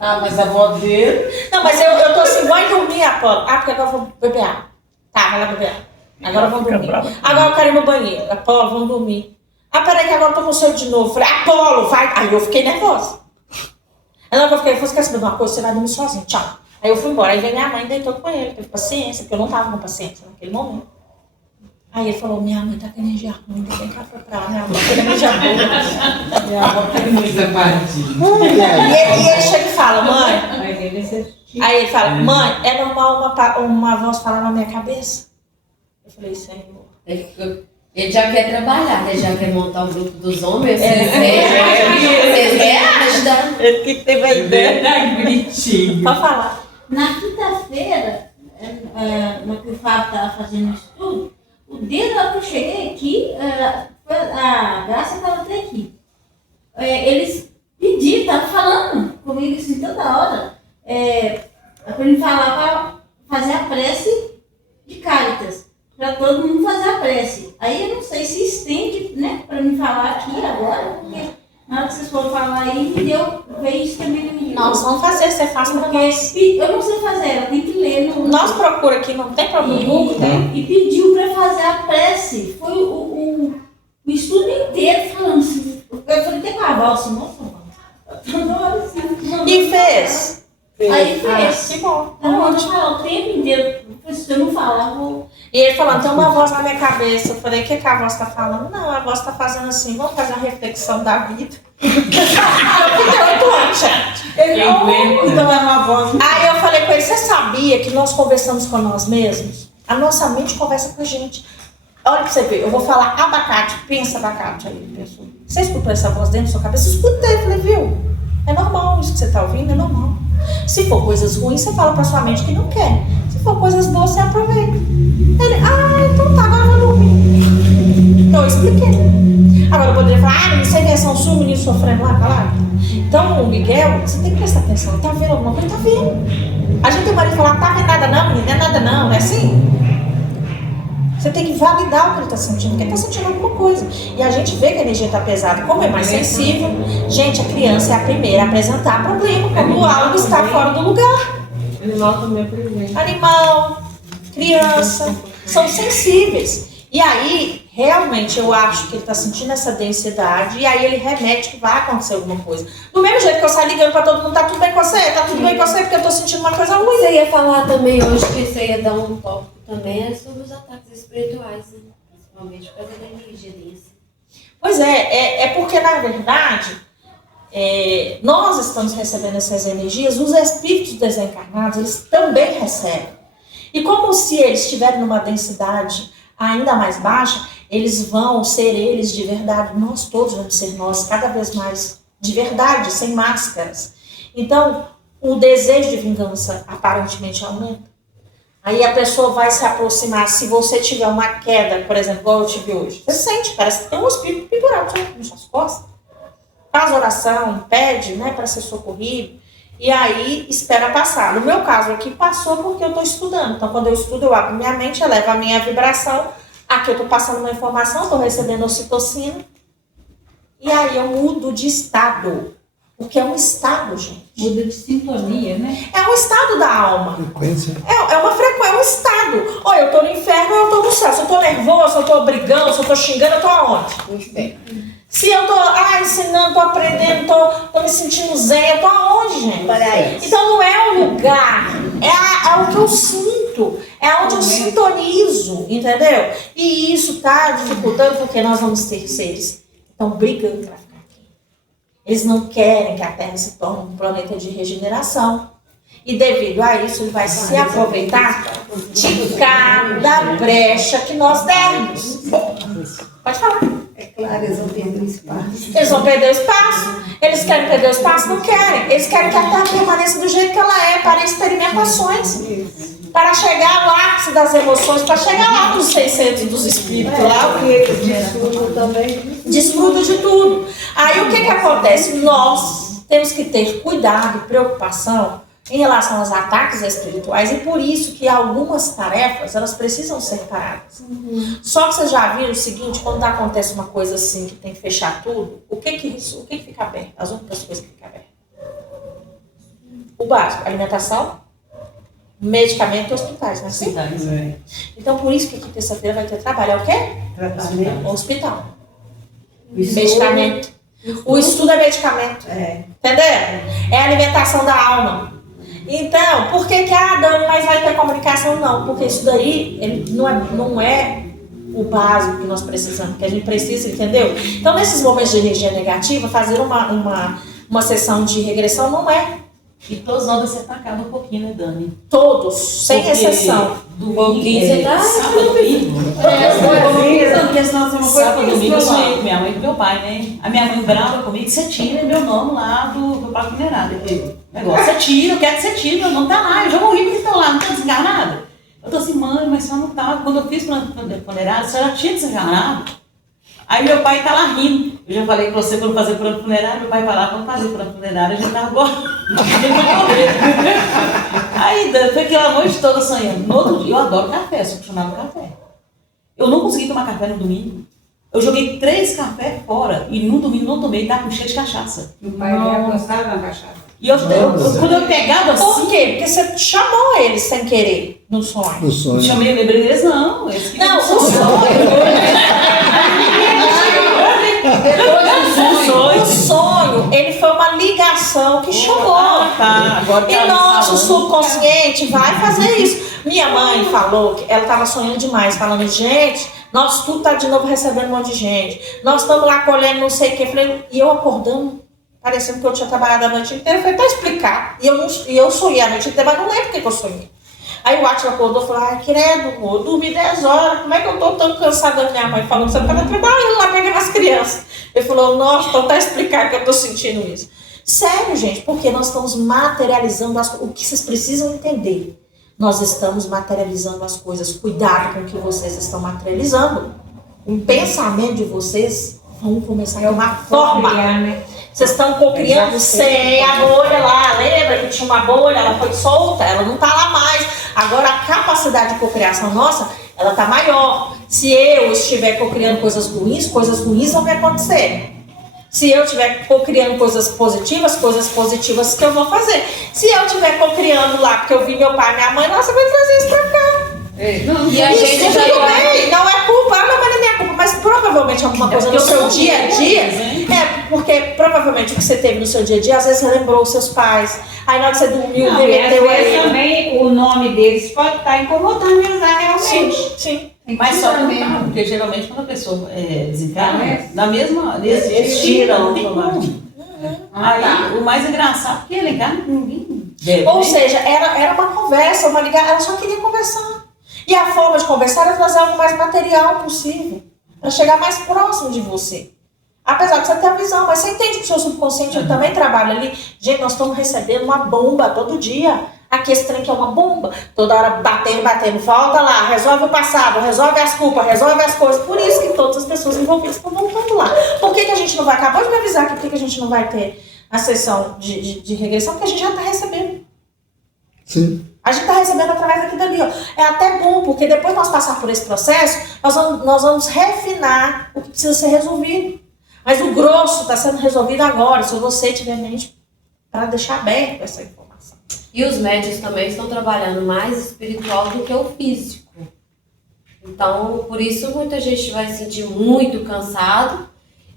Ah, mas a avó dele... Não, mas eu tô assim, vai dormir, Apolo. Ah, porque agora eu vou beber água. Tá, vai lá beber água. Agora vamos dormir. Agora eu quero ir no banheiro. Apolo, vamos dormir. Ah, peraí que agora eu tô com sono de novo. Falei, Apolo, vai. Aí eu fiquei nervosa. Aí logo eu fiquei, você quer saber de uma coisa? Você vai dormir sozinho, tchau. Aí eu fui embora. Aí veio minha mãe e deitou com ele. Teve paciência, porque eu não tava com paciência naquele momento. Aí ele falou, minha mãe tá com energia ruim, ainda bem que ela foi pra lá, minha mãe tem energia boa. Minha avó tem muita parte. E ele chega e fala, mãe. Aí ele fala, É. mãe, é normal uma voz falar na minha cabeça? Eu falei, Senhor. Ele já quer trabalhar, ele já quer montar o grupo dos homens. Vocês reagem. Ele que teve a ideia. Bonitinho. Pode falar. Na quinta-feira, no que o Fábio estava fazendo o estudo, o dia que eu cheguei aqui, a Graça estava até aqui. Eles pediram, estavam falando comigo assim toda hora, para ele falar para fazer a prece de Cáritas, para todo mundo fazer a prece. Aí eu não sei se estende, né, para me falar aqui agora, porque na hora que vocês foram falar aí, veio isso também na minha. Nós vamos fazer, você faz pra porque nós. eu não sei fazer, ela tem que ler. Nós procura aqui, não tem problema. E pediu para fazer a prece. Foi o estudo inteiro falando assim. Eu falei, tem que acabar o Simão? E fez? Aí fez. Que bom. Ela falou o tempo inteiro. Se eu não falar, vou. E ele falando, tem uma voz na minha cabeça. Eu falei, o que a voz tá falando? Não, a voz tá fazendo assim, vamos fazer uma reflexão da vida. Eu fiquei 8 anos, gente. Então é uma voz. Aí eu falei com ele, você sabia que nós conversamos com nós mesmos? A nossa mente conversa com a gente. Olha pra você ver, eu vou falar abacate, pensa abacate aí, pessoal. Você escutou essa voz dentro da sua cabeça? Escutei, falei, viu? É normal isso que você tá ouvindo, é normal. Se for coisas ruins, você fala pra sua mente que não quer. Se for coisas boas, você aproveita. Ele, então tá, agora eu vou dormir. Então eu expliquei. Agora eu poderia falar, isso é invenção sua, o menino sofrendo lá, tá lá. Então o Miguel, você tem que prestar atenção. Tá vendo alguma coisa? Tá vendo. A gente tem marido falar, tá vendo nada não, menino, não é nada não é assim? Você tem que validar o que ele está sentindo, porque ele está sentindo alguma coisa. E a gente vê que a energia está pesada. Como é mais sensível, gente, a criança é a primeira a apresentar problema quando algo está fora do lugar. Animal também é presente. Animal, criança, são sensíveis. E aí, realmente, eu acho que ele está sentindo essa densidade e aí ele remete que vai acontecer alguma coisa. Do mesmo jeito que eu saio ligando para todo mundo, tá tudo bem com você? Tá tudo bem com você? Porque eu estou sentindo uma coisa ruim. Você ia falar também hoje que você ia dar um tópico também sobre os ataques espirituais, né? Principalmente por causa da energia densa. Pois é porque, na verdade, nós estamos recebendo essas energias, os espíritos desencarnados, eles também recebem. E como se eles estiverem numa densidade ainda mais baixa, eles vão ser eles de verdade, nós todos vamos ser nós, cada vez mais de verdade, sem máscaras. Então, o desejo de vingança aparentemente aumenta. Aí a pessoa vai se aproximar, se você tiver uma queda, por exemplo, igual eu tive hoje, você sente, parece que tem um espírito pendurado nas suas costas. Faz oração, pede, né, para ser socorrido, e aí espera passar. No meu caso aqui, passou porque eu estou estudando. Então, quando eu estudo, eu abro minha mente, elevo a minha vibração. Aqui eu estou passando uma informação, estou recebendo ocitocina. E aí eu mudo de estado. Porque é um estado, gente. Muda de sintonia, né? É um estado da alma. Frequência. É uma frequência, é um estado. Ou eu estou no inferno ou eu estou no céu. Se eu estou nervoso, se eu estou brigando, se eu estou xingando, eu estou aonde? No inferno. Se eu estou ensinando, estou aprendendo, estou me sentindo zen, eu estou aonde, gente? Então não é o lugar, é o que eu sinto, é onde eu sintonizo, entendeu? E isso está dificultando porque nós vamos ter seres estão brigando para ficar aqui. Eles não querem que a Terra se torne um planeta de regeneração. E devido a isso, ele vai se aproveitar de cada brecha que nós dermos. Pode falar. É claro, eles vão perder o espaço. Eles vão perder o espaço. Eles querem perder o espaço? Não querem. Eles querem que a Terra permaneça do jeito que ela é, para experimentações. Para chegar ao ápice das emoções, para chegar lá para os 600 dos espíritos. Lá, que eles desfrutam também. Desfrutam de tudo. Aí o que acontece? Nós temos que ter cuidado e preocupação em relação aos ataques espirituais, e por isso que algumas tarefas, elas precisam ser paradas. Só que vocês já viram o seguinte, quando acontece uma coisa assim, que tem que fechar tudo, o que fica aberto? As únicas coisas que ficam abertas. O básico, alimentação, medicamento e hospitais, não é assim? Então, por isso que aqui terça-feira vai ter trabalho. É o quê? Tratamento. Hospital. Medicamento. O estudo é medicamento. Entendeu? É a alimentação da alma. Então, por que Dani, mas vai ter comunicação? Não, porque isso daí ele não é o básico que nós precisamos, que a gente precisa, entendeu? Então, nesses momentos de energia negativa, fazer uma sessão de regressão não é. E todos nós ser atacado um pouquinho, né, Dani? Todos, sem exceção. Domingo, sábado, domingo. Sábado, domingo, eu sonhei com minha mãe e com meu pai, né? A minha mãe brava comigo, você tira meu nome lá do parque funerário. Você tira, eu quero que você tire, meu nome tá lá. Eu já morri porque estão lá, não tá desencarnado. Eu tô assim, mãe, mas só não tá. Quando eu fiz plano funerário, a senhora tinha desencarnado. Aí meu pai tá lá rindo. Eu já falei com você quando fazer plano funerário, meu pai falava, vamos fazer plano funerário, a gente tava agora. Aí foi aquela noite toda sonhando. No outro dia, eu adoro café, sou apaixonada por café. Eu não consegui tomar café no domingo. Eu joguei 3 cafés fora e no domingo não tomei, tava com cheio de cachaça. O pai dela gostava da cachaça. E quando eu pegava assim... Por quê? Porque você chamou eles sem querer no sonho. No sonho. Chamei, eu lembrei deles, não. Eles que Não, o sonho. O sonho, ele foi uma ligação que chamou. Agora e nosso subconsciente vai fazer isso. Minha mãe falou que ela estava sonhando demais, falando, gente, nós tudo tá de novo recebendo um monte de gente. Nós estamos lá colhendo não sei o que. E eu acordando, parecendo que eu tinha trabalhado a noite inteira. Eu falei, pra explicar. E eu sonhei a noite inteira, mas não lembro o que eu sonhei. Aí o Átila acordou e falou, ai, credo, eu dormi 10 horas, como é que eu tô tão cansada da minha mãe falando que você tá trabalhando lá pegando as crianças. Ele falou, nossa, então tá explicando que eu tô sentindo isso. Sério, gente, porque nós estamos materializando o que vocês precisam entender. Nós estamos materializando as coisas. Cuidado com o que vocês estão materializando. O pensamento de vocês vão começar a tomar forma. Vocês estão cocriando sem a bolha lá. Lembra que tinha uma bolha, ela foi solta, ela não está lá mais. Agora a capacidade de cocriação nossa, ela está maior. Se eu estiver cocriando coisas ruins vão me acontecer. Se eu estiver cocriando coisas positivas que eu vou fazer. Se eu estiver cocriando lá, porque eu vi meu pai e minha mãe, nossa, vai trazer isso pra cá. E a gente tudo bem, não é culpa, não é minha culpa, mas provavelmente alguma coisa no seu dia a dia, porque provavelmente o que você teve no seu dia a dia, às vezes você lembrou os seus pais, aí na hora que você dormiu, remeteu a ele. Também o nome deles pode estar incomodando eles realmente. Sim. Mas só que não, porque geralmente quando a pessoa desencarna, na mesma, eles tiram, não tem como. Aí o mais engraçado é que ele encarna com ninguém. Ou seja, era uma conversa, uma ligação, ela só queria conversar. E a forma de conversar é trazer algo mais material possível, para chegar mais próximo de você. Apesar de você ter a visão, mas você entende que o seu subconsciente ele também trabalha ali. Gente, nós estamos recebendo uma bomba todo dia. Aqui esse trem que é uma bomba. Toda hora batendo. Volta lá, resolve o passado, resolve as culpas, resolve as coisas. Por isso que todas as pessoas envolvidas estão voltando lá. Por que a gente não vai? Acabou de me avisar que por que a gente não vai ter a sessão de regressão? Porque a gente já está recebendo. Sim. A gente está recebendo através daqui dali, ó. É até bom, porque depois nós passar por esse processo, nós vamos refinar o que precisa ser resolvido. Mas o grosso está sendo resolvido agora, se você tiver mente para deixar aberto essa informação. E os médios também estão trabalhando mais espiritual do que o físico. Então, por isso muita gente vai se sentir muito cansado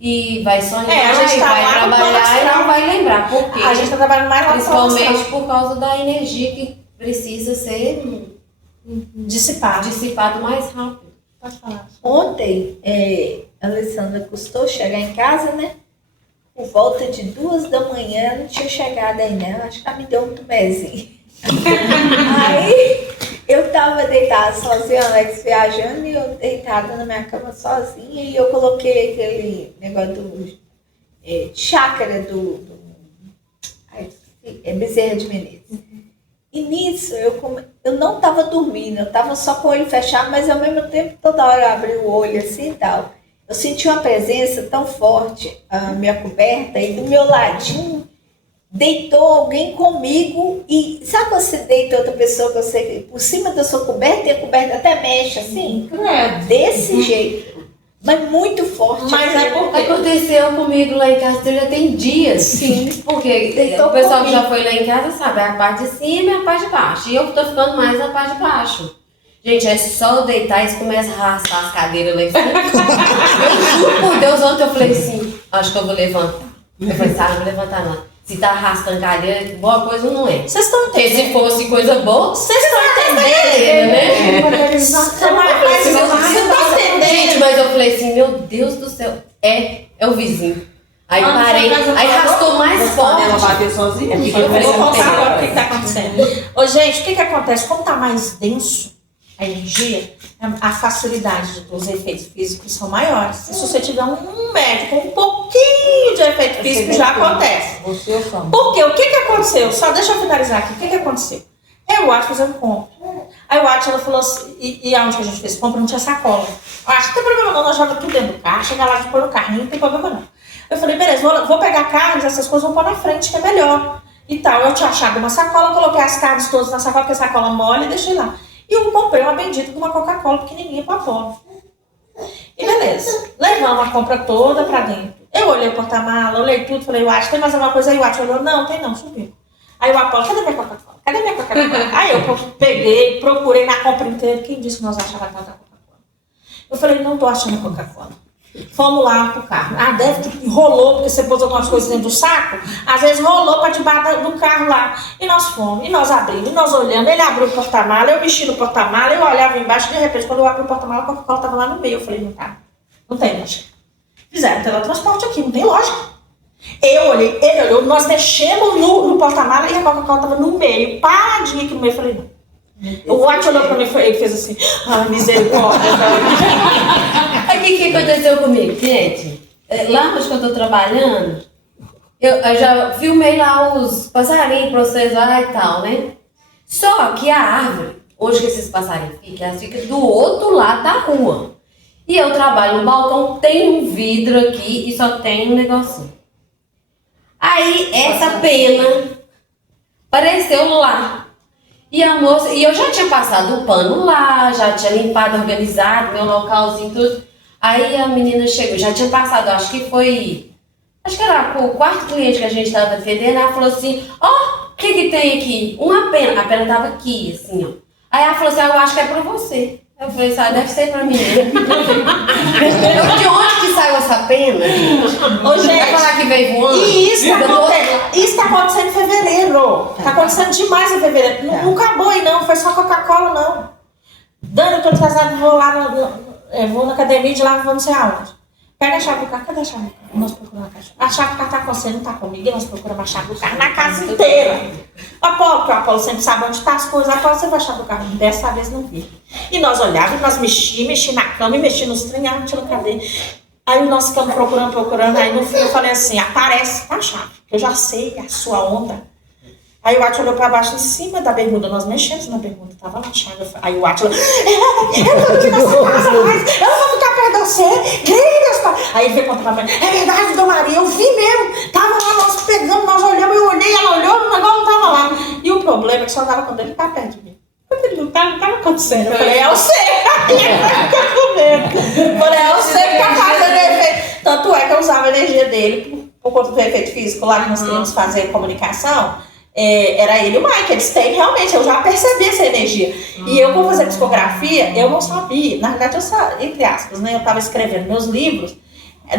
e vai sonhar, a gente e vai trabalhar e não vai lembrar. Por quê? A gente está trabalhando mais lá no principalmente por causa da energia que precisa ser dissipado mais rápido. Pode falar. Ontem, a Alessandra custou chegar em casa, né? Por volta de 2 da manhã, não tinha chegado ainda. Ela acho que ela me deu um tumezinho. Aí eu tava deitada sozinha, Alex viajando, e eu deitada na minha cama sozinha, e eu coloquei aquele negócio do chácara Bezerra de Menezes. E nisso eu não estava dormindo, eu estava só com o olho fechado, mas ao mesmo tempo toda hora eu abri o olho assim e tal. Eu senti uma presença tão forte, a minha coberta, e do meu ladinho deitou alguém comigo. E sabe quando você deita outra pessoa, que você, por cima da sua coberta, e a coberta até mexe assim? Desse jeito. Mas muito forte. Mas aconteceu comigo lá em casa, já tem dias. Sim. Porque o pessoal que já foi lá em casa sabe, a parte de cima e a parte de baixo. E eu tô ficando mais na parte de baixo. Gente, é só eu deitar e começa a arrastar as cadeiras lá em cima. Eu juro por Deus, ontem eu falei assim, acho que eu vou levantar. Eu falei, sabe, não vou levantar não. Se tá arrastando cadeira, boa coisa não é. Vocês estão entendendo? Porque se fosse coisa boa, vocês estão entendendo, né? Gente, mas eu falei assim, meu Deus do céu, é o vizinho. Aí parei, aí arrastou mais forte. Ela bateu sozinha? Eu vou contar agora o que está acontecendo. Ô, gente, o que acontece? Como está mais denso a energia, a facilidade dos efeitos físicos são maiores. E se você tiver um médico com um pouquinho de efeito físico, já acontece. Por quê? O que aconteceu? Só deixa eu finalizar aqui. O que aconteceu? Eu e o Watch fizemos compra. Aí o Watch, ela falou assim, e aonde que a gente fez compra não tinha sacola. Eu acho que não tem problema não, nós jogamos tudo dentro do carro, chega lá, a gente põe no carrinho, não tem problema não. Eu falei, beleza, vou pegar carnes, essas coisas, vou pôr na frente, que é melhor. E tal, eu tinha achado uma sacola, coloquei as carnes todas na sacola, porque a sacola mole, e deixei lá. E eu comprei uma bendita com uma Coca-Cola pequenininha pra pobre. E beleza, levamos a compra toda pra dentro. Eu olhei o porta-mala, olhei tudo, falei, o Watch, tem mais alguma coisa aí? O Watch olhou, não, tem não, subiu. Aí o Apolo, cadê minha Coca-Cola? Cadê minha Coca-Cola? Aí eu peguei, procurei na compra inteira. Quem disse que nós achávamos a Coca-Cola? Eu falei, não tô achando a Coca-Cola. Fomos lá pro carro. Ah, deve ter rolou, porque você pôs algumas coisas dentro do saco. Às vezes rolou para debaixo do carro lá. E nós fomos, e nós abrimos, e nós olhamos. Ele abriu o porta-mala, eu mexi no porta-mala, eu olhava embaixo, de repente, quando eu abri o porta-mala, a Coca-Cola tava lá no meio. Eu falei, não tá. Não tem lógica. Fizeram teletransporte aqui, não tem lógica. Eu olhei, ele olhou, nós mexemos no porta-mala e a Coca-Cola tava no meio, paradinha aqui no meio. Eu falei, não. O Watch olhou pra mim e ele fez assim, misericórdia. Aí o que aconteceu comigo, gente? Lá onde eu tô trabalhando, eu já filmei lá os passarinhos pra vocês lá e tal, né? Só que a árvore, hoje que esses passarinhos ficam, elas ficam do outro lado da rua. E eu trabalho no balcão, tem um vidro aqui e só tem um negocinho. Aí essa pena apareceu lá. E a moça, e eu já tinha passado o pano lá, já tinha limpado, organizado meu localzinho, tudo. Aí a menina chegou, já tinha passado, acho que era o quarto cliente que a gente estava atendendo, ela falou assim, o que tem aqui? Uma pena, a pena tava aqui, assim, ó. Aí ela falou assim, eu acho que é pra você. Eu falei, deve ser pra mim. De onde que saiu essa pena? Ô, gente, vai falar que veio voando? E isso tá acontecendo em fevereiro. Tá acontecendo demais em fevereiro. Não acabou aí não, foi só Coca-Cola não. Dani, eu tô atrasada, vou lá, vou na academia de lá, vou não sei aonde. Pega a chave do carro, cadê a chave do carro? Nós procuramos a caixa. A chave do carro tá com você, não tá comigo, e nós procuramos a chave do carro na casa inteira. Apolo, porque o Apolo sempre sabe onde tá as coisas. Apolo, você vai a chave do carro? Dessa vez não vi. E nós olhávamos, nós mexi na cama e mexi nos trem, não tinha cadê. Aí nós ficamos procurando, aí no fim eu falei assim, aparece a chave, eu já sei a sua onda. Aí o Watch olhou pra baixo, em cima da bermuda, nós mexemos na bermuda, tava lá a chave. Aí o Watch olhou, eu tô aqui nessa casa mais, eu não vou ficar perto de você, Deus, pai. Aí ele veio contar pra mim, é verdade, Dona Maria, eu vi mesmo, tava lá, nós pegamos, nós olhamos, eu olhei, ela olhou, o negócio não tava lá. E o problema é que só dava quando ele tá perto de mim. Quando ele não tava acontecendo. Eu falei, é você. Aí ele vai ficar com medo. Eu falei, é você que tá fazendo efeito. Tanto é que eu usava a energia dele por conta do efeito físico lá que nós queríamos fazer comunicação. Era ele e o Mike, eles têm realmente, eu já percebi essa energia. E eu, vou fazer psicografia, eu não sabia, na verdade, eu sabia, entre aspas, né? Eu estava escrevendo meus livros,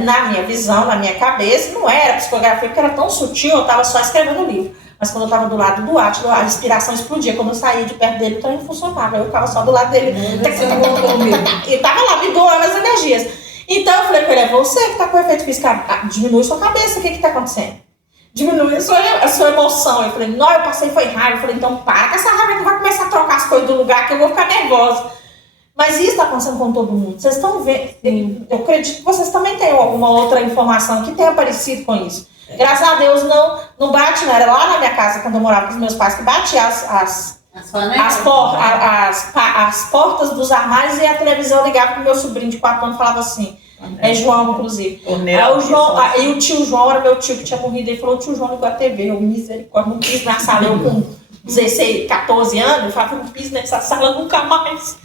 na minha visão, na minha cabeça, não era psicografia, porque era tão sutil, eu estava só escrevendo o livro. Mas quando eu estava do lado do Átila, a inspiração explodia. Quando eu saía de perto dele, o trem funcionava. Eu ficava só do lado dele. E estava lá, me doando as energias. Então eu falei, com ele, é você que está com efeito físico. Diminui sua cabeça, o que está acontecendo? Diminui a sua emoção. Eu falei, não, eu passei, foi raiva. Eu falei, então para com essa raiva que vai começar a trocar as coisas do lugar que eu vou ficar nervosa. Mas isso está acontecendo com todo mundo. Vocês estão vendo, eu acredito que vocês também têm alguma outra informação que tenha parecido com isso. Graças a Deus não bate, não. Era lá na minha casa, quando eu morava com os meus pais, que batia as portas dos armários e a televisão ligava pro meu sobrinho de 4 anos e falava assim, João, inclusive. Aí o tio João, era meu tio que tinha morrido, ele falou, o tio João ligou a TV, eu misericórdia, não quis na sala, eu com 16, 14 anos, eu falava, não quis nessa sala nunca mais.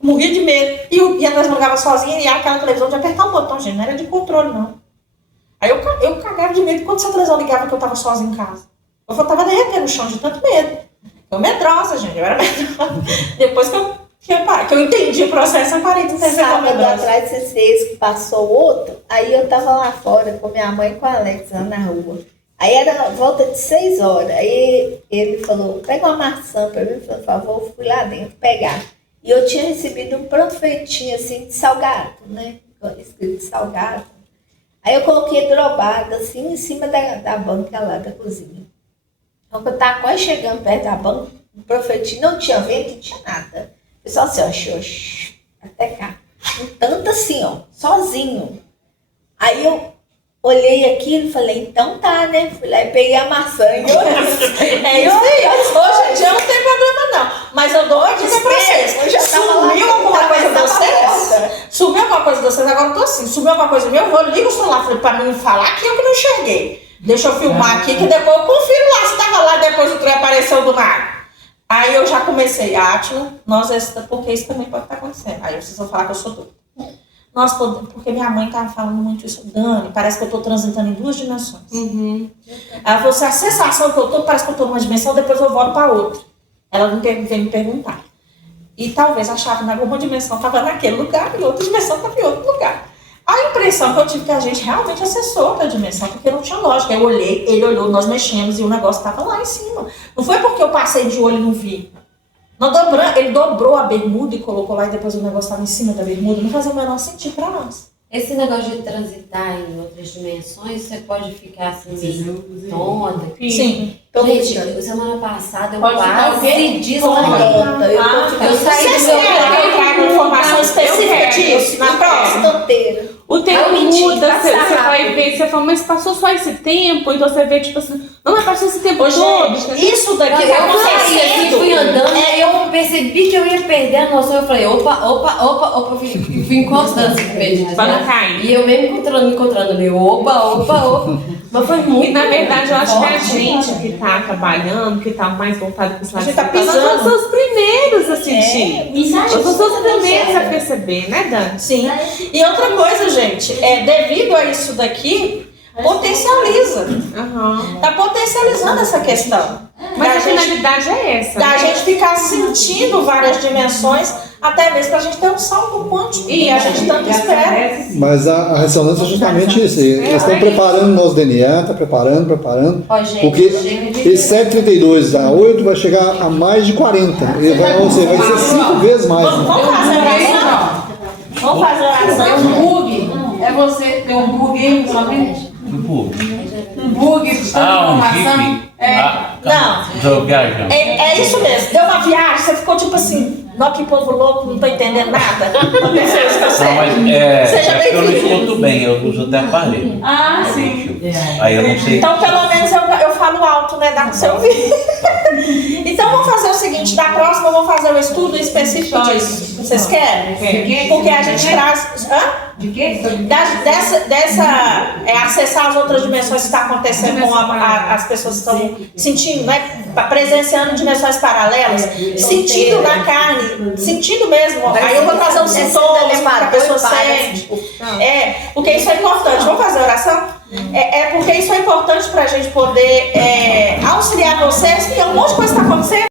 Morria de medo. E a nós jogava sozinha e aquela televisão de apertar um botão, gente, não era de controle, não. Aí eu cagava de medo quando essa televisão ligava que eu tava sozinha em casa. Eu tava derretendo no chão de tanto medo. Eu medrosa, gente, eu era medrosa. Depois que eu entendi o processo, eu parei de ter sábado atrás, vocês que passou outro, aí eu tava lá fora com minha mãe e com a Alex lá na rua. Aí era volta de 6 horas. Aí ele falou, pega uma maçã pra mim, por favor, eu fui lá dentro pegar. E eu tinha recebido um panfletinho assim de salgado, né? Escrito salgado. Aí eu coloquei drobada assim em cima da banca lá da cozinha. Então eu tava quase chegando perto da banca, o panfletinho não tinha vento, não tinha nada. Eu só assim, ó, até cá. Um tanto assim, ó, sozinho. Aí eu olhei aquilo e falei, então tá, né? Fui lá e peguei a maçã e eu hoje em dia não tem problema não. Mas eu dou aqui pra vocês. Sumiu alguma coisa de vocês? Sumiu alguma coisa de vocês? Agora eu tô assim. Sumiu alguma coisa minha? Eu vou ligo o celular pra mim falar que eu que não enxerguei. Deixa eu filmar aqui que depois eu confiro lá se tava lá depois o trem apareceu do nada. Aí eu já comecei, Átila, porque isso também pode estar acontecendo. Aí vocês vão falar que eu sou doida. Nossa, porque minha mãe estava falando muito isso. Dani, parece que eu estou transitando em 2 dimensões. Ela falou assim, a sensação que eu estou, parece que eu estou numa dimensão, depois eu volto para outra. Ela não veio me perguntar. E talvez achava que alguma dimensão estava naquele lugar e outra dimensão estava em outro lugar. A impressão que eu tive que a gente realmente acessou outra dimensão, porque não tinha lógica. Eu olhei, ele olhou, nós mexemos e o negócio estava lá em cima. Não foi porque eu passei de olho e não vi. Ele dobrou a bermuda e colocou lá e depois o negócio estava em cima da bermuda. Não fazia o menor sentido para nós. Esse negócio de transitar em outras dimensões, você pode ficar assim meio tonta. Sim. Gente, semana passada eu Pode quase desmaiei. Eu saí do meu carro com informação específica disso. Na próxima. O tempo muda, você vai ver, você fala, mas passou só esse tempo, então você vê, tipo assim, não vai passar esse tempo todo. Isso daqui eu saí aqui, fui andando, aí eu percebi que eu ia perder a noção, eu falei, opa, fui encostando assim com medo. Pra não cair. E eu mesmo me encontrando ali, opa. Mas foi muito. E na verdade, eu acho que a gente que tá trabalhando, que tá mais voltado para esse lado, a gente tá pisando. Nós somos os primeiros a sentir. Nós somos os primeiros a perceber, né, Dani? Sim. E outra coisa, gente, devido a isso daqui, potencializa. Tá potencializando essa questão. Mas a finalidade é essa. Da gente ficar sentindo várias dimensões, até mesmo pra gente ter um salto quântico. E a gente tanto espera. Mas a ressonância é justamente isso. Eles estão preparando o nosso DNA, está preparando. Porque esse 732 a 8 vai chegar a mais de 40. Ou seja, vai ser 5 vezes mais. Vamos fazer oração? Vamos fazer oração? Um bug. É você ter um bug aí, somente? Um bug. Um bug, informação. Não. É isso mesmo. Deu uma viagem, você ficou tipo assim. Não, que povo louco, não tô entendendo nada. Seja bem-vindo. Eu não escuto bem, eu uso até aparelho. Sim. Aí eu não sei. Então, pelo menos eu falo alto, né? Dá pra você ouvir. Então, vamos fazer o seguinte: da próxima, vamos fazer um estudo específico disso. Vocês querem? Porque a gente traz. De quê? Acessar as outras dimensões que está acontecendo com as pessoas que estão sentindo, né? Presenciando dimensões paralelas, sentindo na carne, sentindo mesmo. Aí eu vou trazer os sintomas que a pessoa sente. Porque isso é importante. Vamos fazer oração? Porque isso é importante para a gente poder auxiliar vocês, porque um monte de coisa está acontecendo.